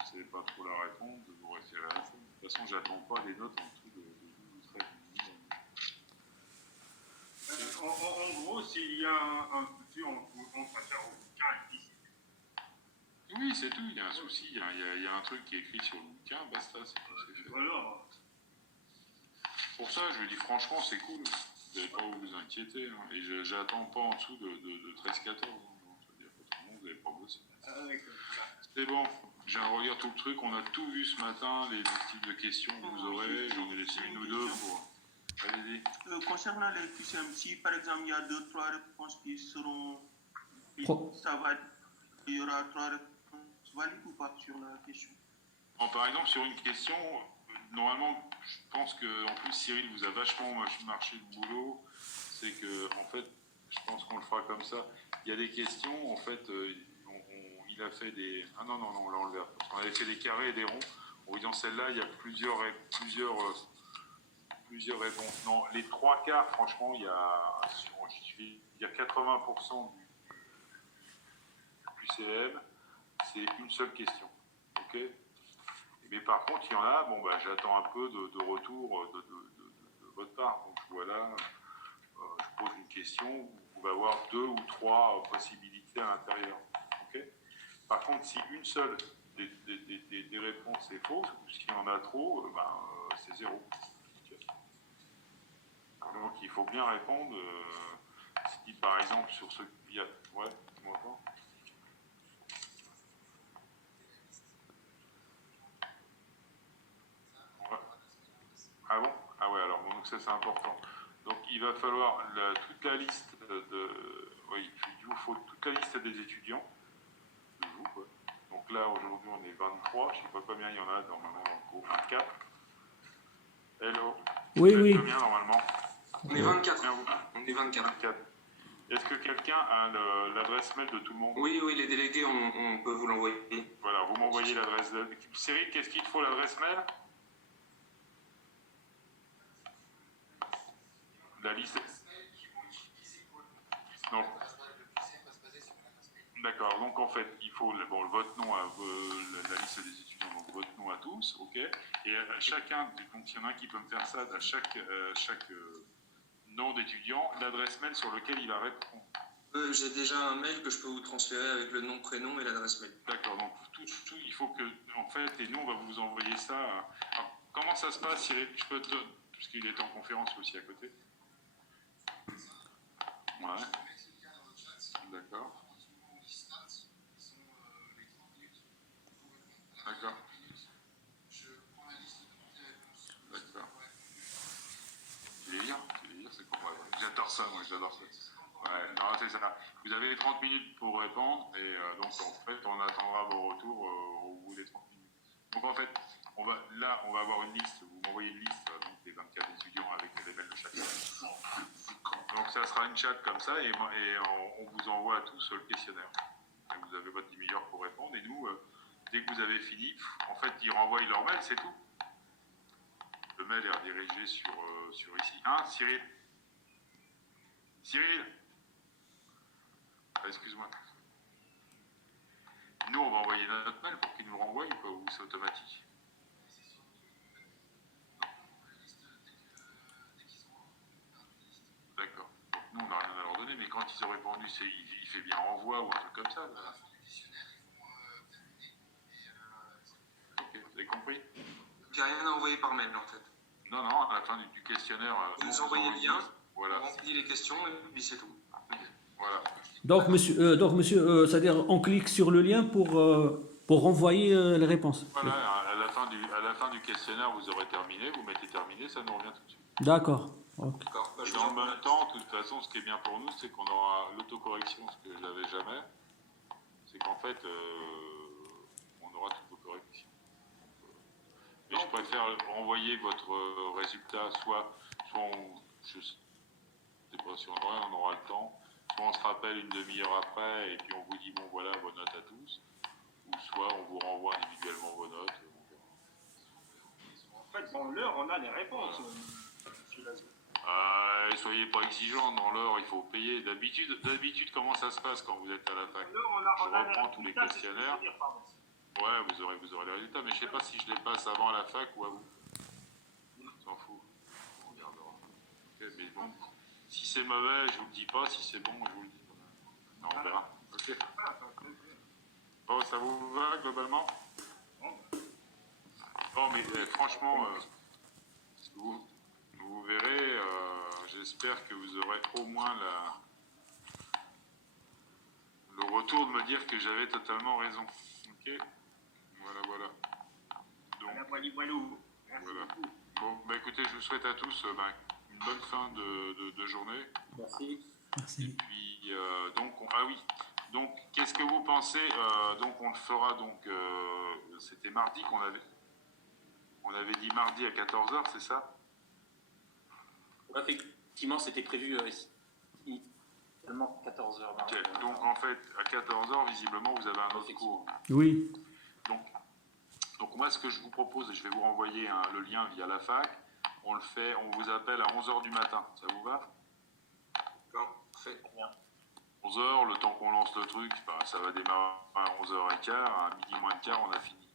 ne savez pas trop la répondre, de vous référer à la fin. De toute façon, j'attends pas des notes en dessous de 12 ou 13 minutes. En gros, s'il y a un souci, on préfère au bouquin explicite. Oui, c'est tout, il y a un souci, il y a un truc qui est écrit sur le bouquin, basta, c'est tout, c'est fait. Voilà. Pour ça, je lui dis franchement, c'est cool, vous n'avez pas à vous inquiéter, hein. Et j'attends pas en dessous de 13-14, hein. Donc, ça veut dire que tout le monde, vous n'avez pas bossé. C'est bon, j'ai regardé tout le truc, on a tout vu ce matin, les types de questions que vous aurez, j'en ai laissé une ou deux pour... Allez-y. Concernant les QCM, si par exemple il y a 2-3 réponses qui seront. Ça va être. Il y aura 3 réponses valides ou pas sur la question? Bon, par exemple, sur une question, normalement, je pense que en plus Cyril vous a vachement marché le boulot. C'est que, en fait, je pense qu'on le fera comme ça. Il y a des questions, en fait, il a fait des. Ah non, on l'a enlevé. Parce qu'on avait fait des carrés et des ronds. En disant celle-là, il y a plusieurs réponses. Non, les 3/4, franchement, il y a 80% du QCM, c'est une seule question. Ok? Mais par contre, il y en a, bon, bah, j'attends un peu de retour de votre part. Donc voilà, je pose une question, vous pouvez avoir 2 ou 3 possibilités à l'intérieur. Okay. Par contre, si une seule des réponses est fausse, ou s'il y en a trop, c'est 0. Okay. Donc il faut bien répondre. Si par exemple sur ce qu'il y a... Ouais, tu m'entends ? Ah bon? Ah ouais, alors donc ça c'est important. Donc il va falloir toute la liste oui, il vous faut toute la liste des étudiants. De vous, quoi. Donc là aujourd'hui on est 23, je ne sais pas combien il y en a normalement au 24. Hello. Oui, oui. Combien normalement? On est 24. On est 24. Est-ce que quelqu'un a l'adresse mail de tout le monde? Oui, les délégués, on peut vous l'envoyer. Voilà, vous m'envoyez l'adresse mail. Cyril, qu'est-ce qu'il te faut l'adresse mail? La liste. Non. D'accord, donc en fait, il faut votre nom, la liste des étudiants, donc votre nom à tous, ok. Et à chacun, donc il y en a un qui peut me faire ça, à chaque nom d'étudiant, l'adresse mail sur lequel il va répondre. J'ai déjà un mail que je peux vous transférer avec le nom, prénom et l'adresse mail. D'accord, donc tout, il faut que, en fait, et nous on va vous envoyer ça. Alors, comment ça se passe, Cyril? Je peux te... Parce qu'il est en conférence aussi à côté. Ouais. D'accord. D'accord. D'accord. Tu les lire, c'est quoi? J'adore ça, moi, j'adore ça. Ouais, non, c'est ça. Vous avez 30 minutes pour répondre, et donc en fait, on attendra vos retours au bout des 30 minutes. Donc en fait, on va avoir une liste, vous m'envoyez une liste, donc des 24 étudiants avec les mails de chacun. Donc ça sera une chat comme ça, et on vous envoie à tous le questionnaire. Et vous avez votre demi-heure pour répondre, et nous, dès que vous avez fini, en fait, ils renvoient leur mail, c'est tout. Le mail est redirigé sur ici. Hein, Cyril? Cyril? Excuse-moi. Nous, on va envoyer notre mail pour qu'ils nous renvoient, ou c'est automatique? quand ils ont répondu, il fait bien renvoi ou un truc comme ça. Là. Ok, vous avez compris? J'ai rien à envoyer par mail en fait. Non, non, à la fin du questionnaire. Vous nous envoyez le lien, voilà. on remplit les questions et puis c'est tout. Voilà. Donc, monsieur, c'est-à-dire, on clique sur le lien pour renvoyer les réponses. Voilà, à la fin du questionnaire, vous aurez terminé, vous mettez terminé, ça nous revient tout de suite. D'accord. Ok. D'accord. Bah, Et je vous dans envoie. le même temps, de toute façon, ce qui est bien pour nous, c'est qu'on aura l'autocorrection, ce que je n'avais jamais. C'est qu'en fait, on aura toutes vos corrections. Mais je préfère envoyer votre résultat, soit je sais pas si on aura le temps, soit on se rappelle une demi-heure après et puis on vous dit bon voilà vos notes à tous, ou soit on vous renvoie individuellement vos notes. En fait, dans l'heure, on a les réponses, monsieur Lazio. Soyez pas exigeants, dans l'heure il faut payer. D'habitude, comment ça se passe quand vous êtes à la fac? Dans l'heure, on a Je reprends tous les résultats, c'est ce que je questionnaires. veux dire, pardon. Ouais, vous aurez les résultats, mais je sais pas si je les passe avant à la fac ou à vous. On s'en fout. On regardera. Ok, mais bon, si c'est mauvais, je vous le dis pas. Si c'est bon, je vous le dis. Non, on verra. Ok. Bon, ça vous va globalement? Bon, mais franchement, vous verrez. J'espère que vous aurez au moins le retour de me dire que j'avais totalement raison. Ok. Voilà. Donc, voilà. Bon, bah écoutez, je vous souhaite à tous une bonne fin de journée. Merci. Merci. Et puis, donc, qu'est-ce que vous pensez? Donc, on le fera, c'était mardi on avait dit mardi à 14h, c'est ça? Ouais, effectivement, c'était prévu seulement 14h. Ok, donc en fait, à 14h, visiblement, vous avez un autre cours. Oui. Donc moi, ce que je vous propose, et je vais vous renvoyer le lien via la fac, on vous appelle à 11h du matin. Ça vous va? D'accord, parfait. 11h, le temps qu'on lance le truc, ça va démarrer à 11h15, à midi moins de quart, on a fini.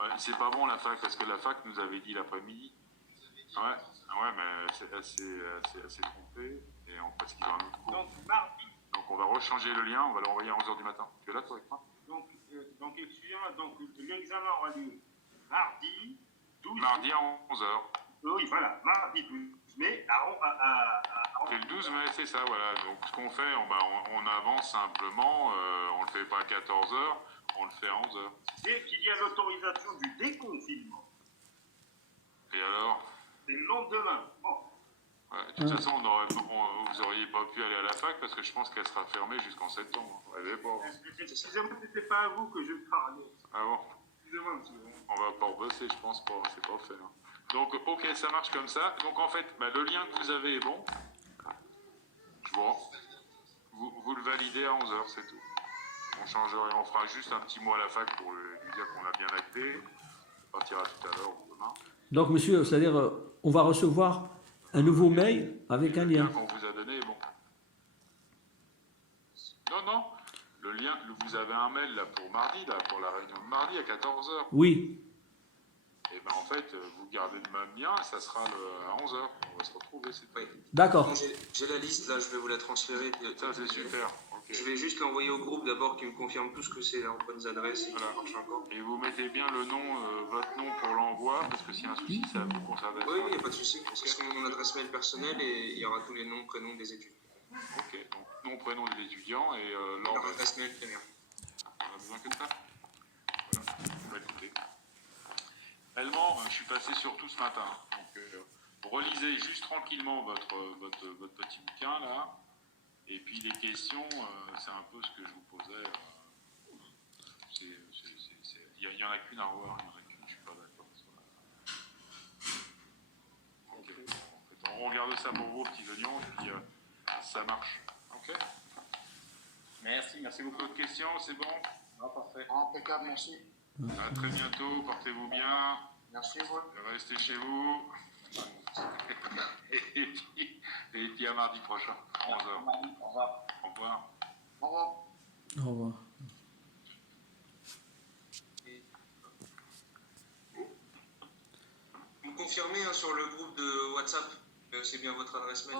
Ouais, c'est pas bon la fac, parce que la fac nous avait dit l'après-midi. Ouais, mais elle s'est trompée, parce qu'il y a un autre cours. Donc, mardi. Donc on va rechanger le lien, on va l'envoyer à 11h du matin. Tu es là, toi, avec moi? Donc excusez-moi, donc l'examen aura lieu mardi 12 Mardi à 11h. Oui, voilà, mardi 12 mai C'est le 12 mai, c'est ça, voilà. Donc ce qu'on fait, on avance simplement, on le fait pas à 14h, on le fait à 11h. Dès qu'il y a l'autorisation du déconfinement. Et alors? C'est le lendemain. Bon. Ouais, de toute façon, vous auriez pas pu aller à la fac parce que je pense qu'elle sera fermée jusqu'en septembre. Rêvez pas. Excusez-moi, c'était pas à vous que je parlais. Ah bon? Excusez-moi, monsieur. On va pas rebosser, je pense pas, c'est pas fait. Hein. Donc, ok, ça marche comme ça. Donc, en fait, le lien que vous avez est bon. Vous le validez à 11h, c'est tout. On fera juste un petit mot à la fac pour lui dire qu'on a bien acté. On partira tout à l'heure ou demain. Donc, monsieur, c'est-à-dire, on va recevoir un nouveau mail avec un lien. Le lien qu'on vous a donné est bon. Non. Le lien, vous avez un mail là pour mardi, là, pour la réunion de mardi à 14h. Oui. Et ben en fait, vous gardez le même lien, ça sera à 11h. On va se retrouver, c'est Oui. D'accord. Bon, j'ai la liste, là, je vais vous la transférer. ça, c'est super. Okay. Je vais juste l'envoyer au groupe d'abord qui me confirme tout ce que c'est en bonnes adresses. Et, voilà. marche encore. Et vous mettez bien le nom, votre nom pour l'envoi, parce que s'il y a un souci, c'est à vous qu'on s'adresse. Oui, il n'y a pas de souci. Okay. C'est mon adresse mail personnelle et il y aura tous les noms, prénoms des étudiants. Ok, donc nom, prénom des étudiants et leur adresse mail première. On a besoin que de ça. Voilà, on va écouter. Réellement, je suis passé sur tout ce matin. Donc, relisez juste tranquillement votre petit bouquin là. Et puis les questions, c'est un peu ce que je vous posais. Il n'y en a qu'une à revoir, il n'y en a qu'une, je ne suis pas d'accord. Okay. En fait, on regarde ça pour vous, petits oignons, et puis ça marche. Ok. Merci beaucoup. D'autres questions, c'est bon? Ah, parfait. Impeccable, merci. À très bientôt, portez-vous bien. Merci à vous. Restez chez vous. Et puis à mardi prochain, 11h. Au revoir. Au revoir. Au revoir. Au revoir. Vous confirmez sur le groupe de WhatsApp que c'est bien votre adresse mail?